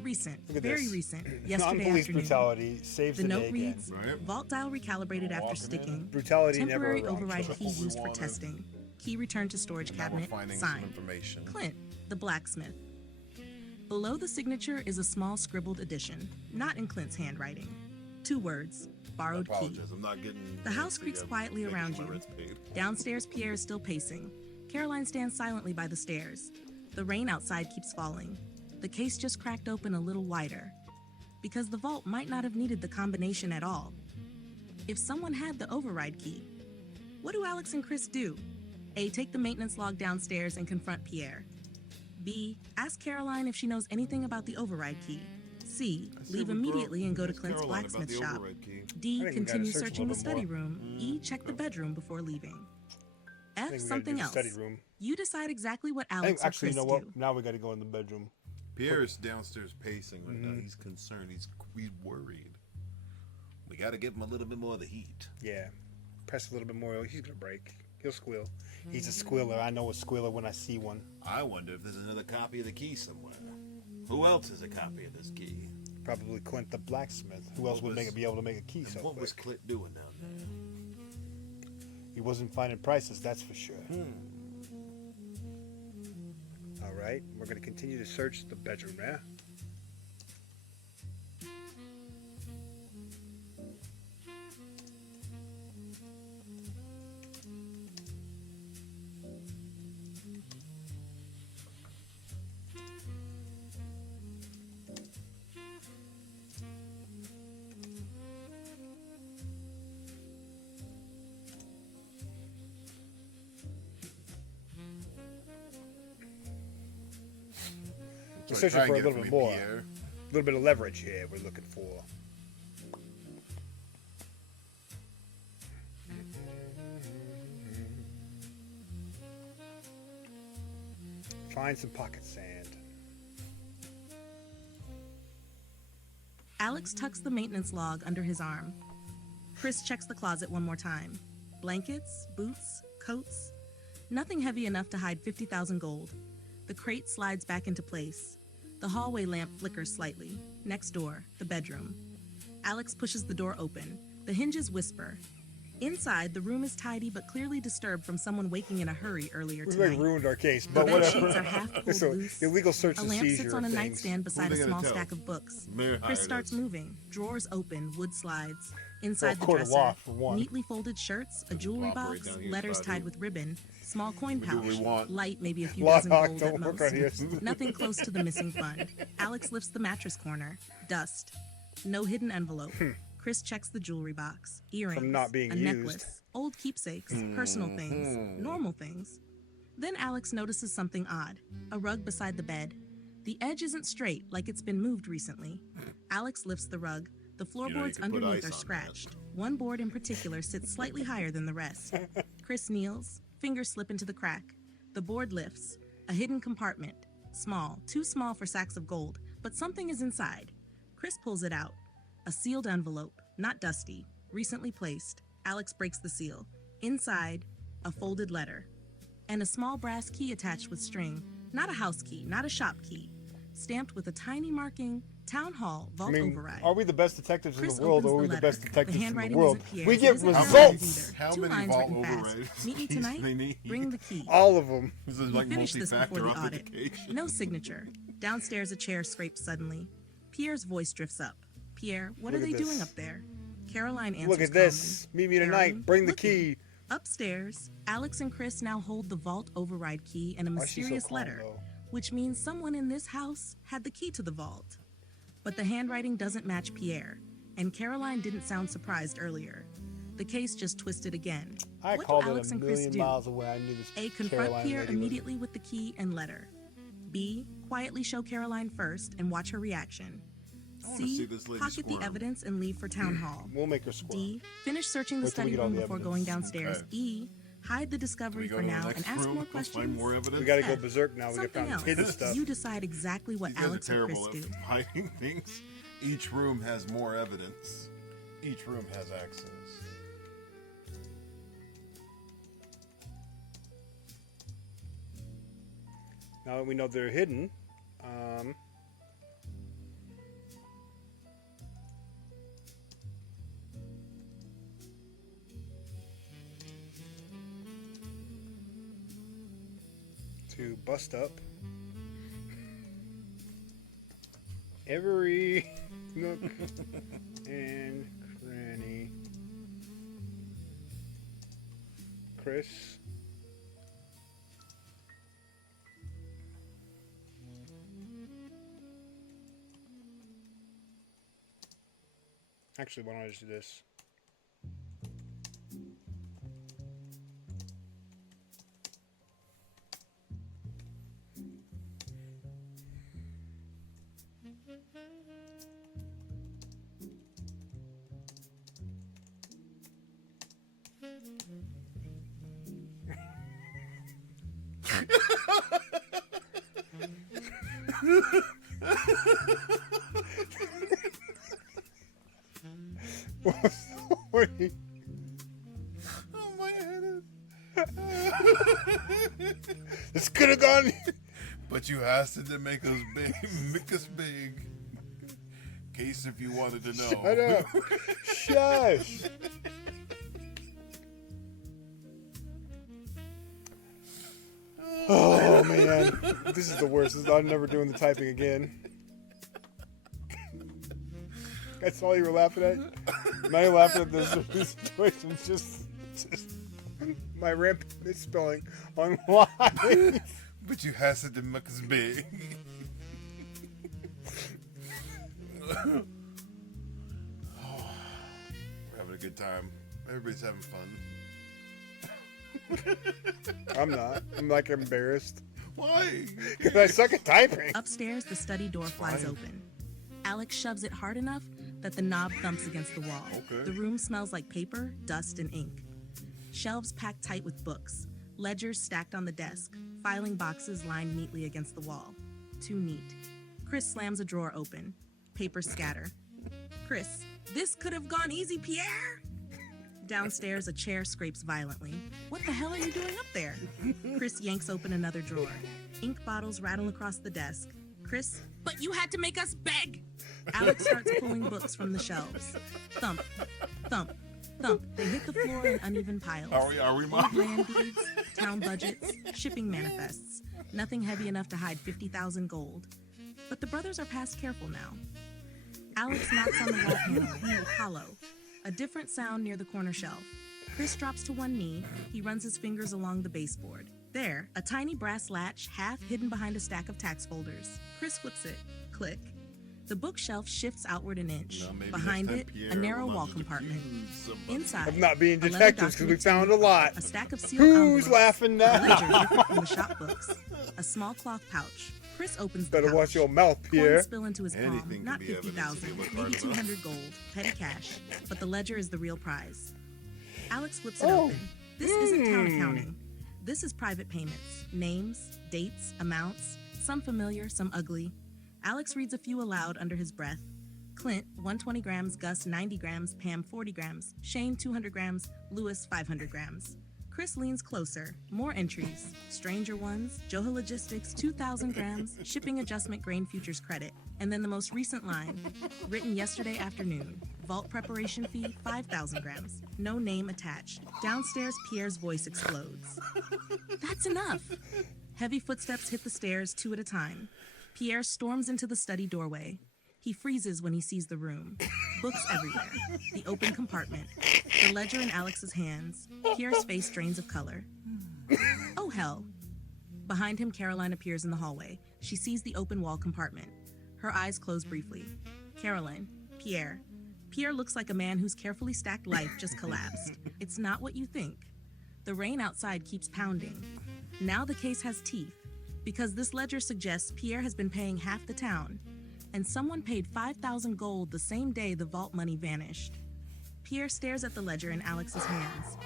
Recent, Look at very this. recent, yesterday Non-police afternoon. brutality saves The the, note day reads, again. Right. vault dial recalibrated after Walking in. sticking. Brutality Temporary never around. override So- key What we used for wanted. testing. Key returned to storage Now we're cabinet. finding some Signed. information. Clint, the blacksmith. Below the signature is a small scribbled addition, not in Clint's handwriting. 2 words, I borrowed key. apologize. I'm not getting. The house fancy. creaks I'm quietly making around my you. rent's paid. Downstairs, Pierre is still pacing. Caroline stands silently by the stairs. The rain outside keeps falling. The case just cracked open a little wider. Because the vault might not have needed the combination at all. If someone had the override key, what do Alex and Chris do? A. Take the maintenance log downstairs and confront Pierre. B. Ask Caroline if she knows anything about the override key. C. I said Leave we brought immediately and go to Miss Clint's Caroline about blacksmith the shop. override key. D. I think we gotta Continue search a searching the little bit study more. room. E. Check the bedroom before leaving. F. think we gotta do Something the else. study room. You decide exactly what I Alex think, or actually, you Chris know what? do. Now we got to go in the bedroom. Pierre is downstairs pacing right Mm-hmm. now. He's concerned. He's worried. We got to give him a little bit more of the heat. Yeah. Press a little bit more. He's going to break. He'll squeal. He's a squealer. I know a squealer when I see one. I wonder if there's another copy of the key somewhere. Who else has a copy of this key? Probably Clint the blacksmith. Who else would was- be able to make a key And so what quick? was Clint doing down there? He wasn't finding prices, that's for sure. All right. We're going to continue to search the bedroom, yeah? We're So searching try and for a get it little from bit me, more. Pierre. A little bit of leverage here we're looking for. Find some pocket sand. Alex tucks the maintenance log under his arm. Chris checks the closet one more time. Blankets, boots, coats. Nothing heavy enough to hide 50,000 gold. The crate slides back into place. The hallway lamp flickers slightly. Next door, the bedroom. Alex pushes the door open. The hinges whisper. Inside, the room is tidy but clearly disturbed from someone waking in a hurry earlier We tonight. really ruined our case, The but bed whatever. sheets are half pulled It's a loose. illegal search A and lamp seizure sits on a of things. nightstand beside they a gonna small tell? stack of books. Mayor Chris hired starts us. moving. Drawers open, wood slides. Inside the court of dresser, law, for one. neatly folded shirts, a jewelry Operate box, down here letters inside tied here. with ribbon, small coin We do what pouch, we want. light maybe a few Law dozen talk gold don't at work most. on here. Nothing close to the missing fund. Alex lifts the mattress corner. Dust. No hidden envelope. Chris checks the jewelry box. Earrings. From not being a used. necklace. Old keepsakes. Personal things. Normal things. Then Alex notices something odd. A rug beside the bed. The edge isn't straight, like it's been moved recently. Alex lifts the rug. The floorboards can put underneath ice are on scratched. One board in particular sits slightly higher than the rest. Chris kneels. Fingers slip into the crack. The board lifts. A hidden compartment. Small, too small for sacks of gold, but something is inside. Chris pulls it out. A sealed envelope, not dusty, recently placed. Alex breaks the seal. Inside, a folded letter. And a small brass key attached with string. Not a house key, not a shop key. Stamped with a tiny marking, Town Hall, I Vault mean, Override. are we the best detectives Chris in the world, opens or are we the the letter. best detectives in the handwriting world? isn't Pierre's, We it get isn't Caroline's results. either. How Two many lines vault written fast. overrides Meet me keys tonight. they need? Bring the key. All of them. This is We like finished this before multi-factor the audit. authentication. No signature. Downstairs, a chair scrapes suddenly. Pierre's voice drifts up. Pierre, what Look are at they doing this. up there? Caroline answers Look at this. calmly. Meet me tonight. Caroline, Bring the looking. key. Upstairs, Alex and Chris now hold the vault override key and a Why is she so mysterious calm, letter, though? which means someone in this house had the key to the vault. But the handwriting doesn't match Pierre, and Caroline didn't sound surprised earlier. The case just twisted again. I What called do Alex it a and Chris million do? miles away. I knew this. A. Confront Caroline Pierre lady was- immediately with the key and letter. B. Quietly show Caroline first and watch her reaction. I wanna see C. this lady Pocket the squirm. evidence and leave for town hall. We'll make her squirm. D. Finish searching the Wait till we study get all room the before evidence. going downstairs. Okay. E. Hide the discovery We go for to the now next and ask room, more let's questions. find more evidence. We gotta go F. berserk now. We got Something found else. hidden stuff. You decide exactly what These guys Alex are and terrible Chris do. at hiding things. Each room has more evidence. Each room has access. Now that we know they're hidden, to bust up every nook and cranny. Chris. Actually, why don't I just do this? Wait. Oh, my head This could have gone. But you asked it to make us big. Make us big. Case if you wanted to know. Shut up. Shush. Oh man, this is the worst. I'm never doing the typing again. That's all you were laughing at? Now you're laughing at this situation. Just my rampant misspelling on live. But you asked it to make us big. We're having a good time. Everybody's having fun. I'm not. I'm like embarrassed. Why? Because I suck at typing. Upstairs, the study door flies fine. open. Alex shoves it hard enough that the knob thumps against the wall. Okay. The room smells like paper, dust, and ink. Shelves packed tight with books, ledgers stacked on the desk, filing boxes lined neatly against the wall. Too neat. Chris slams a drawer open. Papers scatter. Chris, this could have gone easy, Pierre! Downstairs, a chair scrapes violently. What the hell are you doing up there? Chris yanks open another drawer. Ink bottles rattle across the desk. Chris, but you had to make us beg! Alex starts pulling books from the shelves. Thump, thump, thump. They hit the floor in uneven piles. Are we, Old Mom? land deeds, town budgets, shipping manifests. Nothing heavy enough to hide 50,000 gold. But the brothers are past careful now. Alex knocks on the wall panel, hollow. A different sound near the corner shelf. Chris drops to one knee. He runs his fingers along the baseboard. There, a tiny brass latch half hidden behind a stack of tax folders. Chris flips it. Click. The bookshelf shifts outward an inch. No, maybe Behind next it, time Pierre a narrow will not wall just compartment. accuse somebody. Inside, Of not being a leather detectives because we document found a tube, lot. A stack of sealed Who's envelopes, laughing a ledger now? different from the shop books, a small cloth pouch. Chris opens the Better pouch. watch your mouth, Coins Pierre. spill into his palm. Anything can Not be evidence if 50,000, you look maybe hard enough. 200 gold, petty cash. But the ledger is the real prize. Alex flips it Oh. open. This isn't town accounting. This is private payments. Names, dates, amounts, some familiar, some ugly. Alex reads a few aloud under his breath. Clint, 120 grams, Gus, 90 grams, Pam, 40 grams, Shane, 200 grams, Lewis, 500 grams. Chris leans closer. More entries. Stranger ones, Joha Logistics, 2,000 grams, shipping adjustment grain futures credit. And then the most recent line, written yesterday afternoon. Vault preparation fee, 5,000 grams. No name attached. Downstairs, Pierre's voice explodes. That's enough. Heavy footsteps hit the stairs, two at a time. Pierre storms into the study doorway. He freezes when he sees the room. Books everywhere. The open compartment. The ledger in Alex's hands. Pierre's face drains of color. Oh, hell. Behind him, Caroline appears in the hallway. She sees the open wall compartment. Her eyes close briefly. Caroline. Pierre. Pierre looks like a man whose carefully stacked life just collapsed. It's not what you think. The rain outside keeps pounding. Now the case has teeth, because this ledger suggests Pierre has been paying half the town, and someone paid 5,000 gold the same day the vault money vanished. Pierre stares at the ledger in Alex's hands.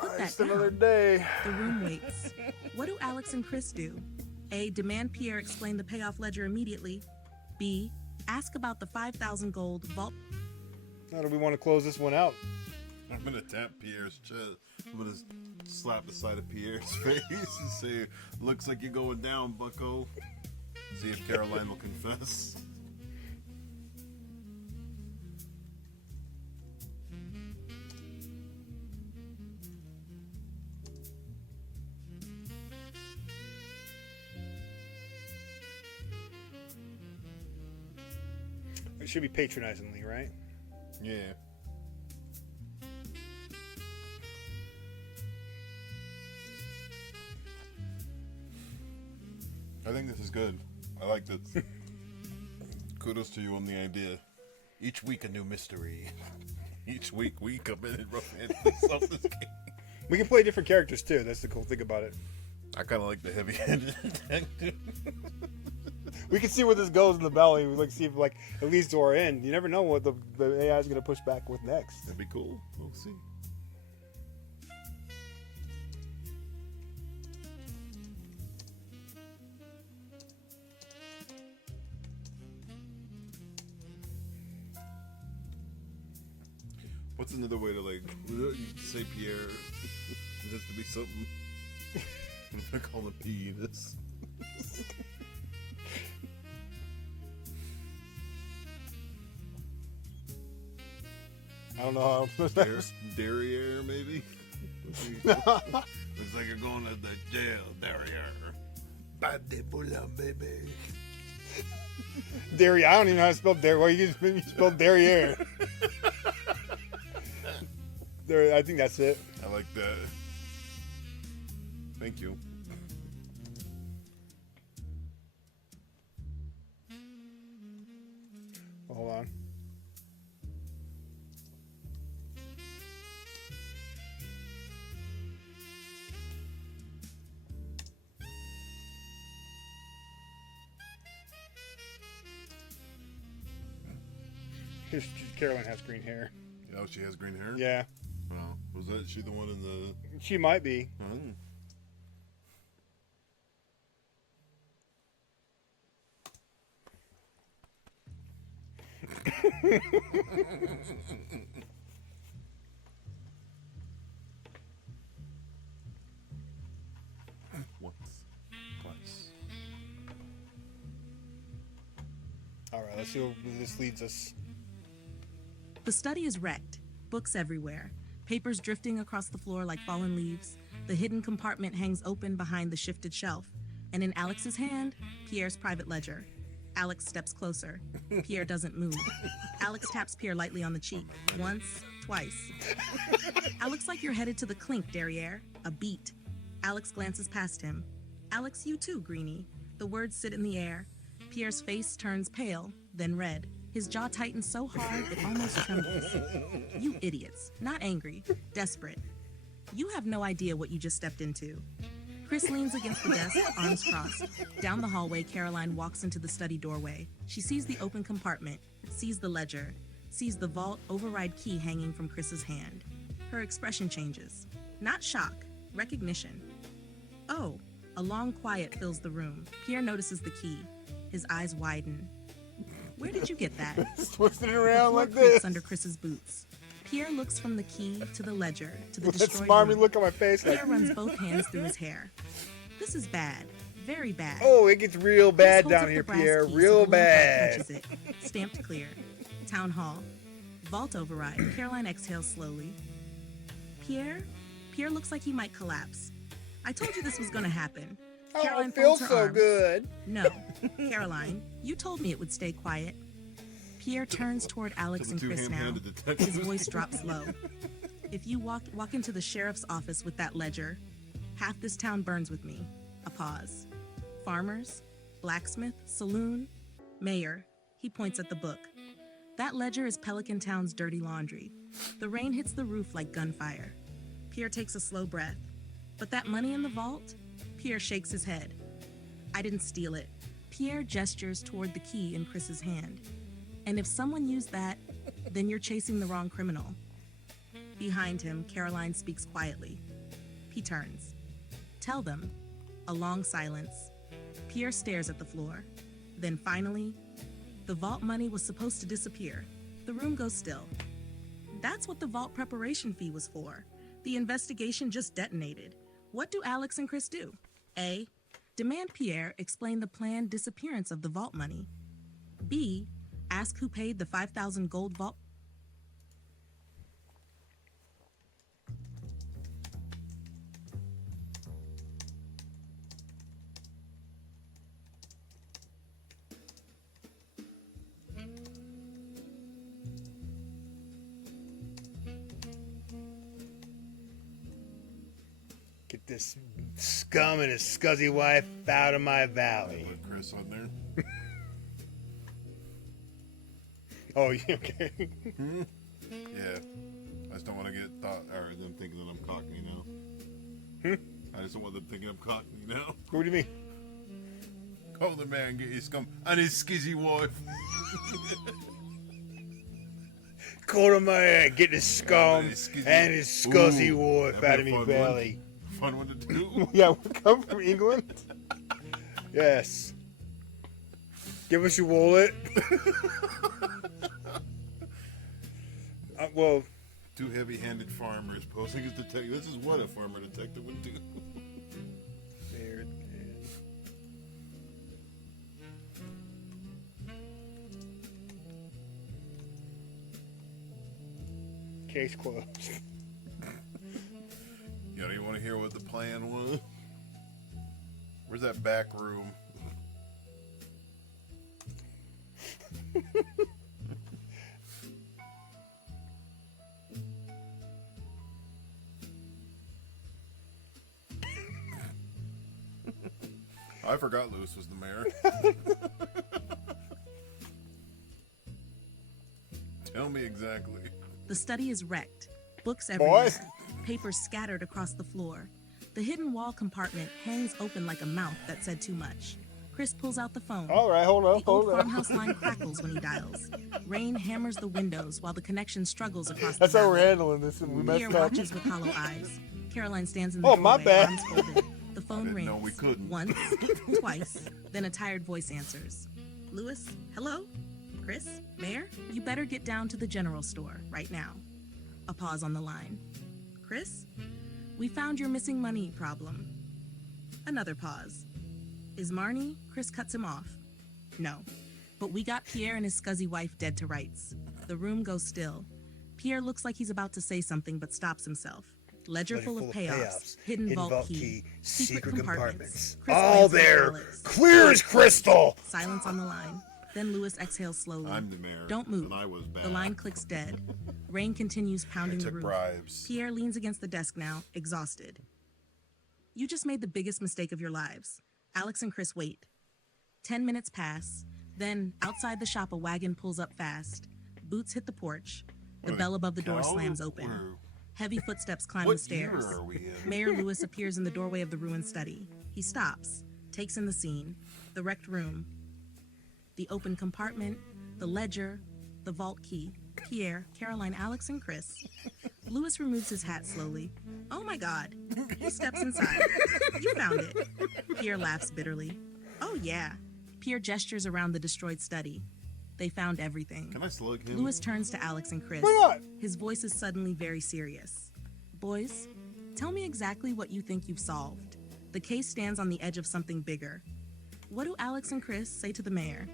Put that Just another down. day. The room waits. What do Alex and Chris do? A. Demand Pierre explain the payoff ledger immediately. B. Ask about the 5,000 gold vault. How do we want to close this one out? I'm gonna tap Pierre's chest. I'm gonna slap the side of Pierre's face and say, "Looks like you're going down, bucko." See if Caroline will confess. It should be patronizingly, right? Yeah. I think this is good. I like this. Kudos to you on the idea. Each week a new mystery. Each week we come in and romance this game. We can play different characters too. That's the cool thing about it. I kind of like the heavy-handed detective. We can see where this goes in the belly. We see if it leads to our end. You never know what the AI is going to push back with next. That'd be cool. We'll see. What's another way to you say Pierre? It has to be something. I'm gonna call him penis. I don't know how. Derriere, maybe? Looks like you're going to the jail, Derriere. Bad de bouillon, baby. Derriere. I don't even know how to spell Derriere. Well, you spell Derriere. I think that's it. I like that. Thank you. Hold on. Caroline has green hair. Oh, she has green hair? Yeah. Oh, was that she the one in the... She might be. Oh. Once, twice. All right, let's see where this leads us. The study is wrecked. Books everywhere. Papers drifting across the floor like fallen leaves. The hidden compartment hangs open behind the shifted shelf. And in Alex's hand, Pierre's private ledger. Alex steps closer. Pierre doesn't move. Alex taps Pierre lightly on the cheek. Once, twice. Alex, like you're headed to the clink, Derriere. A beat. Alex glances past him. Alex, you too, Greenie. The words sit in the air. Pierre's face turns pale, then red. His jaw tightens so hard it almost trembles. You idiots. Not angry. Desperate. You have no idea what you just stepped into. Chris leans against the desk, arms crossed. Down the hallway, Caroline walks into the study doorway. She sees the open compartment, sees the ledger, sees the vault override key hanging from Chris's hand. Her expression changes. Not shock, recognition. Oh, a long quiet fills the room. Pierre notices the key. His eyes widen. Where did you get that? Twisting it around Floor like creaks this. under Chris's boots. Pierre looks from the key to the ledger to the With that destroyed smarmy room. look on my face. Like, Pierre runs both hands through his hair. This is bad. Very bad. oh, it gets real Chris bad holds down up here, the brass Pierre. key so Real the lamp light bad. touches it. Stamped clear. Town hall. Vault override. Caroline exhales slowly. Pierre looks like he might collapse. I told you this was going to happen. Oh, Caroline it feels folds her so arms. good. No. Caroline, you told me it would stay quiet. Pierre turns toward Alex and To the Chris now. two-hand-handed detective. His voice drops low. If you walk into the sheriff's office with that ledger, half this town burns with me. A pause. Farmers, blacksmith, saloon, mayor. He points at the book. That ledger is Pelican Town's dirty laundry. The rain hits the roof like gunfire. Pierre takes a slow breath. But that money in the vault? Pierre shakes his head. I didn't steal it. Pierre gestures toward the key in Chris's hand. And if someone used that, then you're chasing the wrong criminal. Behind him, Caroline speaks quietly. He turns. Tell them. A long silence. Pierre stares at the floor. Then finally, the vault money was supposed to disappear. The room goes still. That's what the vault preparation fee was for. The investigation just detonated. What do Alex and Chris do? A. Demand Pierre explain the planned disappearance of the vault money. B. Ask who paid the 5,000 gold vault. Get this scum and his scuzzy wife out of my valley. Put Chris on there. Oh, you okay? Yeah. I just don't want to get thought or them thinking that I'm cockney now. I just don't want them thinking I'm cockney now. What do you mean? Call the man, get his scum and his skizzy wife. Call him man, get his scum and his scuzzy Ooh, wife out of that'd be me a valley. Fun one to do. Yeah, we come from England. Yes. Give us your wallet. Well, Two heavy-handed farmers posing as detectives. This is what a farmer detective would do. there. Case closed. You know, you want to hear what the plan was? Where's that back room? I forgot Lewis was the mayor. Tell me exactly. The study is wrecked. Books everywhere. Boys. Papers scattered across the floor. The hidden wall compartment hangs open like a mouth that said too much. Chris pulls out the phone. All right, hold on, The old hold on. farmhouse line crackles when he dials. Rain hammers the windows while the connection struggles across That's the how we're valley. handling this, and we Pierre messed up. watches with hollow eyes. Caroline stands in the Oh, doorway, my bad. arms folded. The phone Didn't rings. know we couldn't. Once, twice, then a tired voice answers. Lewis, hello? Chris, Mayor, you better get down to the general store right now. A pause on the line. Chris, we found your missing money problem. Another pause. Is Marnie? Chris cuts him off. No. But we got Pierre and his scuzzy wife dead to rights. The room goes still. Pierre looks like he's about to say something but stops himself. Ledger full of payoffs, hidden vault key, secret compartments. Chris All glances at there, Alex. clear as crystal. Silence on the line. Then Lewis exhales slowly. I'm the mayor. Don't move. And I was bad. The line clicks dead. Rain continues pounding the took roof. bribes. Pierre leans against the desk now, exhausted. You just made the biggest mistake of your lives. Alex and Chris wait. 10 minutes pass. Then, outside the shop, a wagon pulls up fast. Boots hit the porch. The What, bell above the door cow slams or- open. Heavy footsteps climb What the stairs. year are we in? Mayor Lewis appears in the doorway of the ruined study. He stops, takes in the scene, the wrecked room, the open compartment, the ledger, the vault key, Pierre, Caroline, Alex, and Chris. Lewis removes his hat slowly. Oh my God. He steps inside. You found it. Pierre laughs bitterly. Oh yeah. Pierre gestures around the destroyed study. They found everything. Can I slug him? Lewis turns to Alex and Chris. Why not? His voice is suddenly very serious. Boys, tell me exactly what you think you've solved. The case stands on the edge of something bigger. What do Alex and Chris say to the mayor?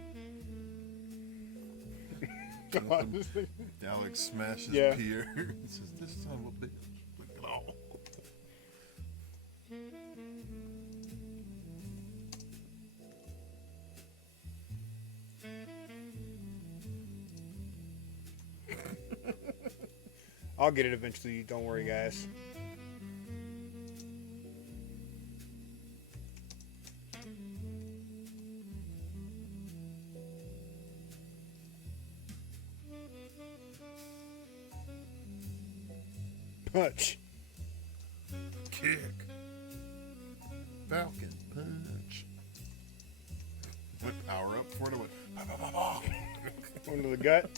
Alex smashes Yeah. Pierre. He says, "This son of a bitch." Look at all. I'll get it eventually. Don't worry, guys. Punch. Kick. Falcon punch. What, power up for the what? One to the gut.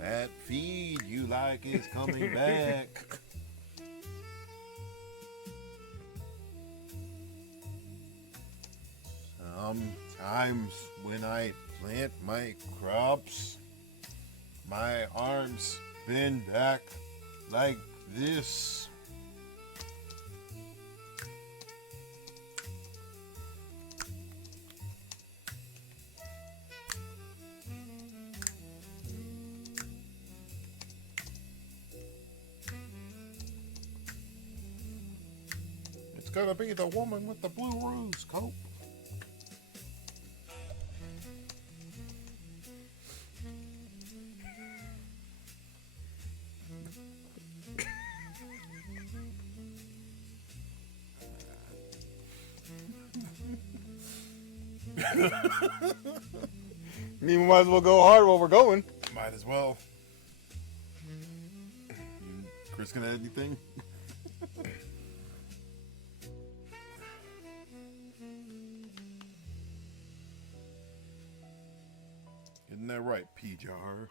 That feed you like is coming back. Sometimes when I plant my crops, my arms bend back like this. It's gonna be the woman with the blue rose coat. I mean, we might as well go hard while we're going. Might as well. Chris, gonna add anything? Isn't that right, P-Jar?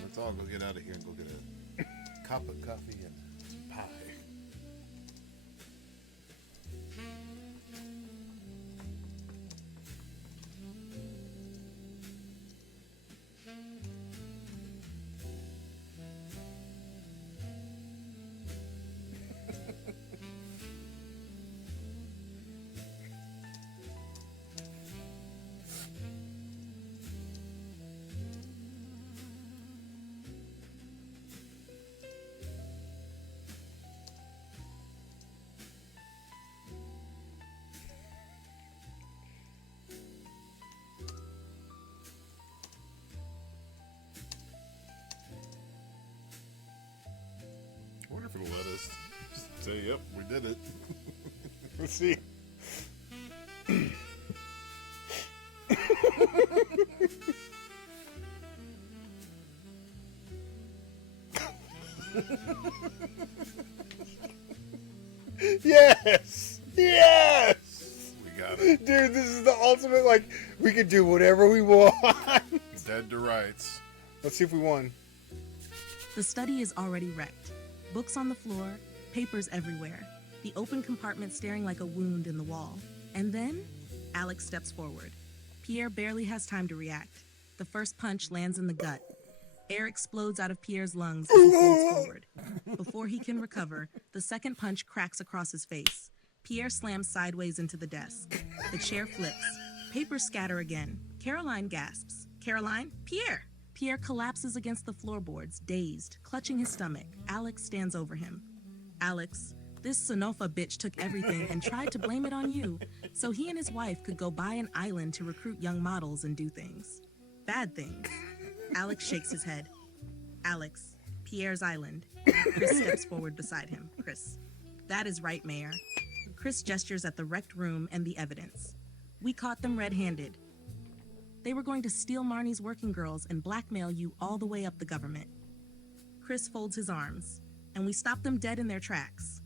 Let's all go get out of here and go get a cup of coffee and some pie. I wonder if it'll let us just say, yep, we did it. Let's see. Yes! Yes! We got it. Dude, this is the ultimate, like, we could do whatever we want. Dead to rights. Let's see if we won. The study is already wrecked. Books on the floor, papers everywhere, the open compartment staring like a wound in the wall. And then, Alex steps forward. Pierre barely has time to react. The first punch lands in the gut. Air explodes out of Pierre's lungs as he falls forward. Before he can recover, the second punch cracks across his face. Pierre slams sideways into the desk. The chair flips. Papers scatter again. Caroline gasps. Caroline? Pierre! Pierre collapses against the floorboards, dazed, clutching his stomach. Alex stands over him. Alex, this Sanofa bitch took everything and tried to blame it on you, so he and his wife could go buy an island to recruit young models and do things. Bad things. Alex shakes his head. Alex, Pierre's island. Chris steps forward beside him. Chris, that is right, Mayor. Chris gestures at the wrecked room and the evidence. We caught them red-handed. They were going to steal Marnie's working girls and blackmail you all the way up the government. Chris folds his arms, and we stopped them dead in their tracks.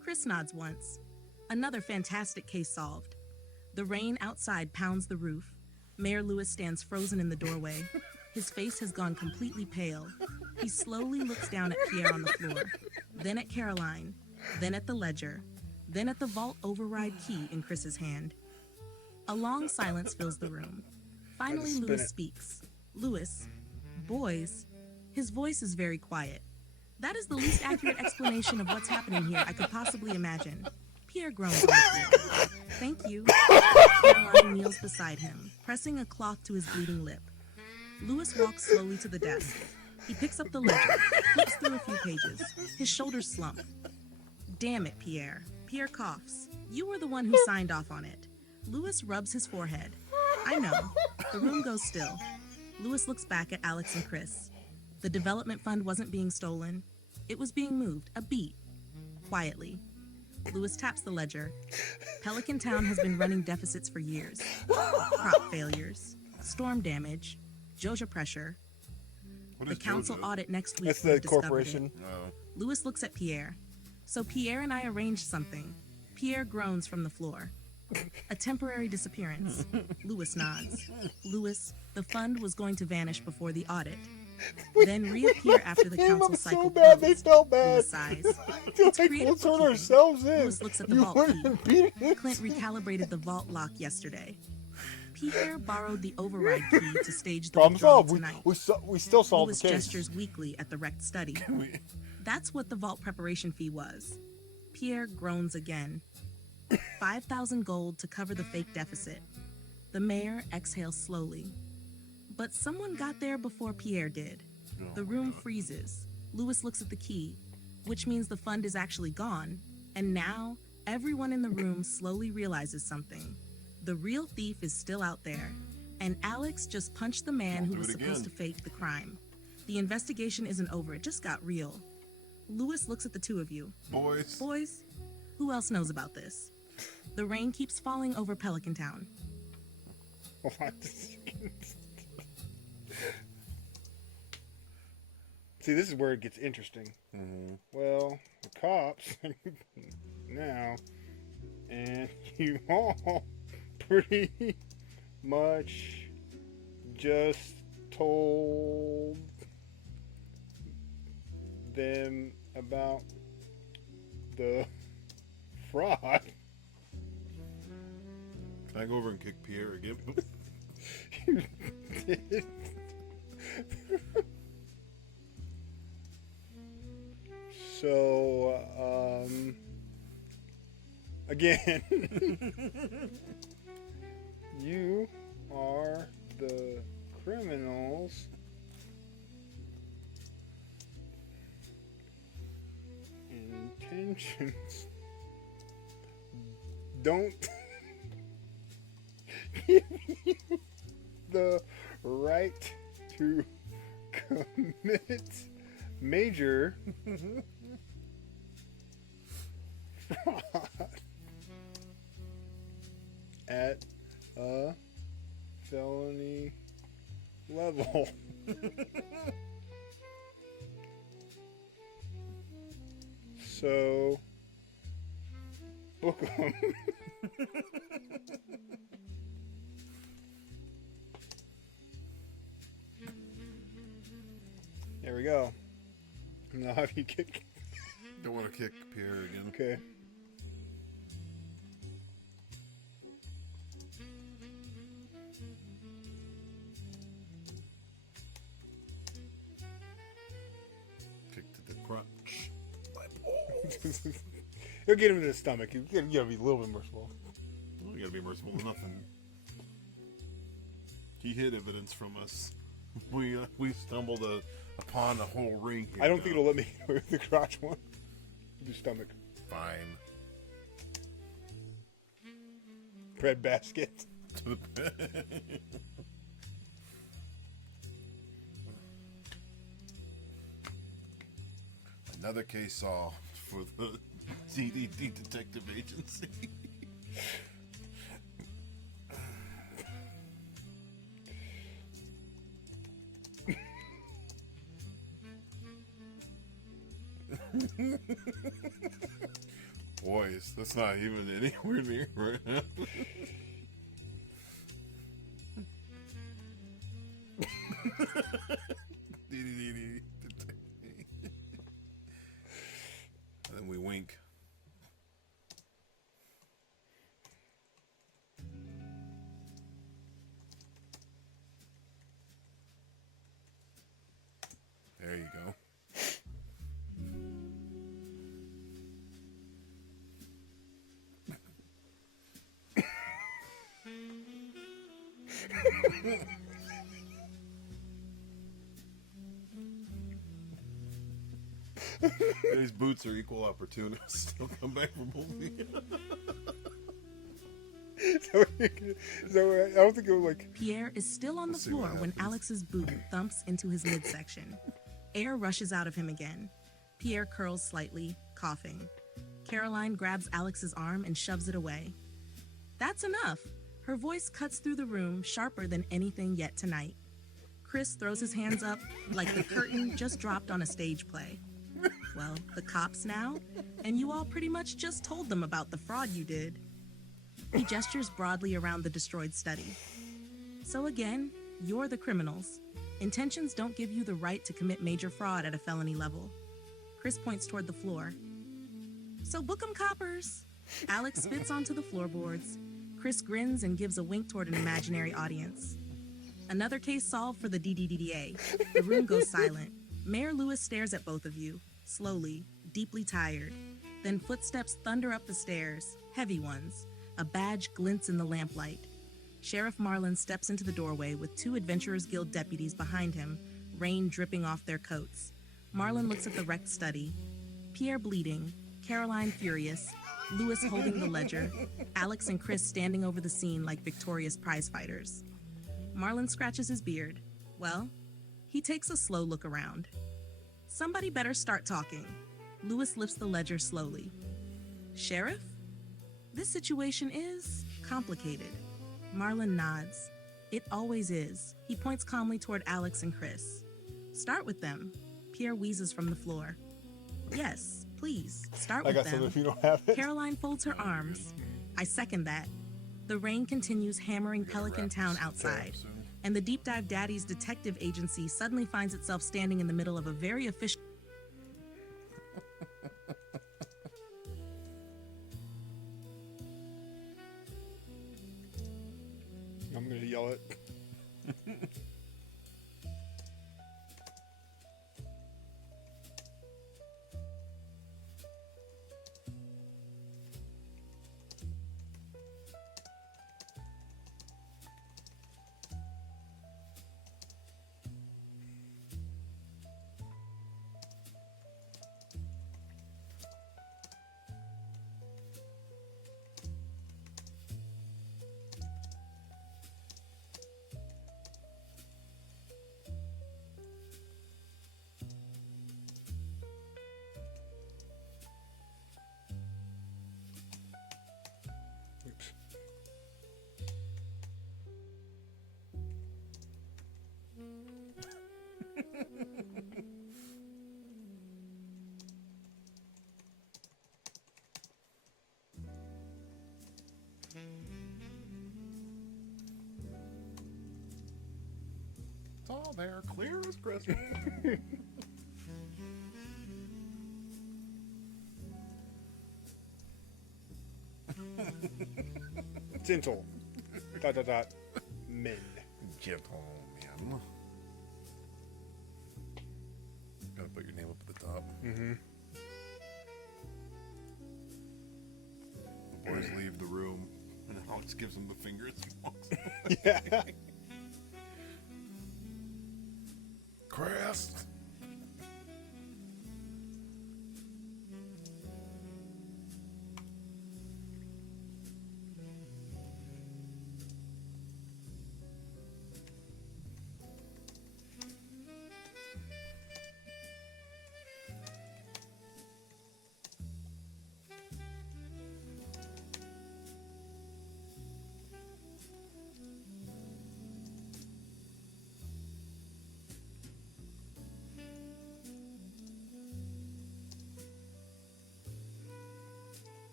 Chris nods once. Another fantastic case solved. The rain outside pounds the roof. Mayor Lewis stands frozen in the doorway. His face has gone completely pale. He slowly looks down at Pierre on the floor, then at Caroline, then at the ledger, then at the vault override key in Chris's hand. A long silence fills the room. Finally, spin Lewis it. speaks. Lewis, boys. His voice is very quiet. That is the least accurate explanation of what's happening here I could possibly imagine. Pierre groans on the floor. Thank you. Caroline kneels beside him, pressing a cloth to his bleeding lip. Lewis walks slowly to the desk. He picks up the ledger, flips through a few pages. His shoulders slump. Damn it, Pierre. Pierre coughs. You were the one who signed off on it. Lewis rubs his forehead. I know. The room goes still. Lewis looks back at Alex and Chris. The development fund wasn't being stolen. It was being moved, a beat. Quietly. Lewis taps the ledger. Pelican Town has been running deficits for years. Crop failures, storm damage, Joja pressure. What The is council Jojo? audit next week. That's will the have discovered corporation. it. No. Lewis looks at Pierre. So Pierre and I arranged something. Pierre groans from the floor. A temporary disappearance. Lewis nods. Lewis, the fund was going to vanish before the audit. Then reappear after the Came council up so cycle bad, they closed. felt bad. Lewis sighs. I feel It's like creative we'll turn bookkeeping. ourselves in. Lewis looks at the You vault wouldn't key. beat it. Clint recalibrated the vault lock yesterday. Pierre borrowed the override key to stage the Problem withdrawal solved. tonight. We still solved Lewis the case. gestures weakly at the wrecked study. That's what the vault preparation fee was. Pierre groans again. 5,000 gold to cover the fake deficit. The mayor exhales slowly. But someone got there before Pierre did. The room freezes. Lewis looks at the key, which means the fund is actually gone. And now, everyone in the room slowly realizes something. The real thief is still out there. And Alex just punched the man who do was it supposed to again. fake the crime. The investigation isn't over, it just got real. Lewis looks at the two of you. Boys. Boys, who else knows about this? The rain keeps falling over Pelican Town. Hold on just a second. See, this is where it gets interesting. Well, the cops now, and you all pretty much just told them about the fraud. Can I go over and kick Pierre again? You did. So, again, you are the criminals. Intentions don't give you the right to commit major fraud at a felony level. So, book 'em. There we go. Now have you kick? Don't want to kick Pierre again. Okay. Kick to the crotch. My balls. He'll get him in the stomach. You gotta be a little bit merciful. You gotta be merciful to nothing. He hid evidence from us. We stumbled upon a whole ring here. I don't think it'll let me get away with the crotch one. The stomach. Fine. Bread basket. Another case solved for the CDD Detective Agency. Boys, that's not even anywhere near right now. And then we wink. There you go. These boots are equal opportunists. They'll come back for both of you. So I don't think it was like. Pierre is still on the see floor what when happens. Alex's boot thumps into his midsection. Air rushes out of him again. Pierre curls slightly, coughing. Caroline grabs Alex's arm and shoves it away. That's enough. Her voice cuts through the room sharper than anything yet tonight. Chris throws his hands up like the curtain just dropped on a stage play. Well, the cops now? And you all pretty much just told them about the fraud you did. He gestures broadly around the destroyed study. So again, you're the criminals. Intentions don't give you the right to commit major fraud at a felony level. Chris points toward the floor. So book 'em, coppers. Alex spits onto the floorboards. Chris grins and gives a wink toward an imaginary audience. Another case solved for the DDDDA. The room goes silent. Mayor Lewis stares at both of you, slowly, deeply tired. Then footsteps thunder up the stairs, heavy ones. A badge glints in the lamplight. Sheriff Marlin steps into the doorway with 2 Adventurers Guild deputies behind him, rain dripping off their coats. Marlin looks at the wrecked study. Pierre bleeding, Caroline furious, Lewis holding the ledger, Alex and Chris standing over the scene like victorious prize-fighters. Marlin scratches his beard. Well, he takes a slow look around. Somebody better start talking. Lewis lifts the ledger slowly. Sheriff? This situation is complicated. Marlin nods. It always is. He points calmly toward Alex and Chris. Start with them. Pierre wheezes from the floor. Yes, please, start I with got them. something if you don't have it. Caroline folds her arms. I second that. The rain continues hammering Pelican Town outside, and the Deep Dive Daddy's detective agency suddenly finds itself standing in the middle of a very official... I'm gonna yell it. Oops. It's all there, clear as crystal. Gentle. ... Men. Gentleman. Gotta put your name up at the top. Mm-hmm. The boys leave the room, and Alex gives him the finger as he walks away. Yeah. Crest.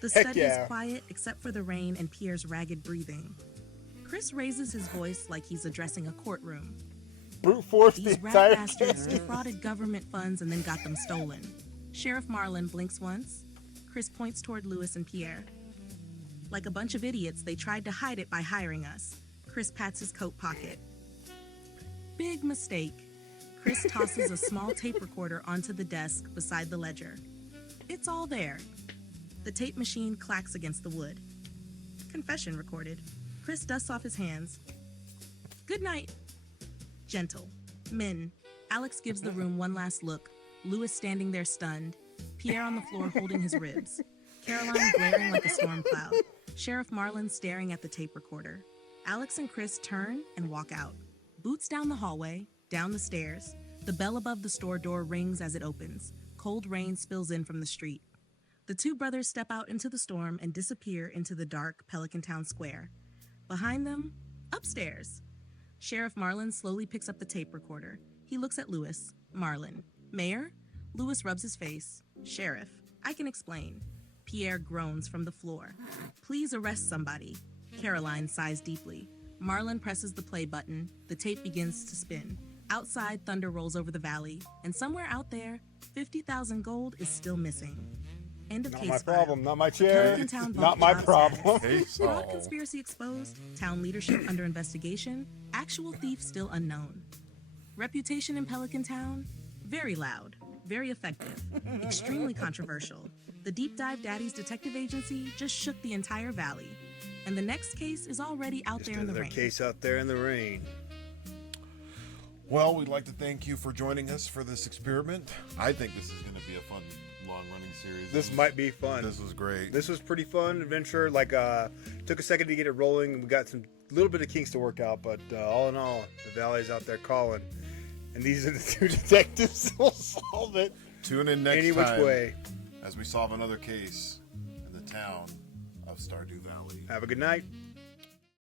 The Heck study yeah. is quiet except for the rain and Pierre's ragged breathing. Chris raises his voice like he's addressing a courtroom. Brute force the These rat entire bastards case. defrauded government funds and then got them stolen. Sheriff Marlin blinks once. Chris points toward Louis and Pierre. Like a bunch of idiots, they tried to hide it by hiring us. Chris pats his coat pocket. Big mistake. Chris tosses a small tape recorder onto the desk beside the ledger. It's all there. The tape machine clacks against the wood. Confession recorded. Chris dusts off his hands. Good night. Gentle. Men. Alex gives the room one last look. Louis standing there stunned. Pierre on the floor holding his ribs. Caroline glaring like a storm cloud. Sheriff Marlin staring at the tape recorder. Alex and Chris turn and walk out. Boots down the hallway, down the stairs. The bell above the store door rings as it opens. Cold rain spills in from the street. The two brothers step out into the storm and disappear into the dark Pelican Town Square. Behind them, upstairs. Sheriff Marlin slowly picks up the tape recorder. He looks at Louis. Marlin. Mayor? Louis rubs his face. Sheriff. I can explain. Pierre groans from the floor. Please arrest somebody. Caroline sighs deeply. Marlin presses the play button. The tape begins to spin. Outside, thunder rolls over the valley. And somewhere out there, 50,000 gold is still missing. End of Not case my file. problem, not my chair, Pelican Town not vault my job problem. status. Fraud conspiracy exposed. Town leadership under investigation. Actual thief still unknown. Reputation in Pelican Town? Very loud. Very effective. Extremely controversial. The Deep Dive Daddies Detective Agency just shook the entire valley. And the next case is already out Just there in the another rain. case out there in the rain. Well, we'd like to thank you for joining us for this experiment. I think this is going to be a fun, long-running series. This might be fun. This was great. This was pretty fun adventure. Like, took a second to get it rolling. We got some little bit of kinks to work out, but all in all, the valley's out there calling, and these are the two detectives who will solve it Tune in next any which time way. as we solve another case in the town of Stardew Valley. Have a good night.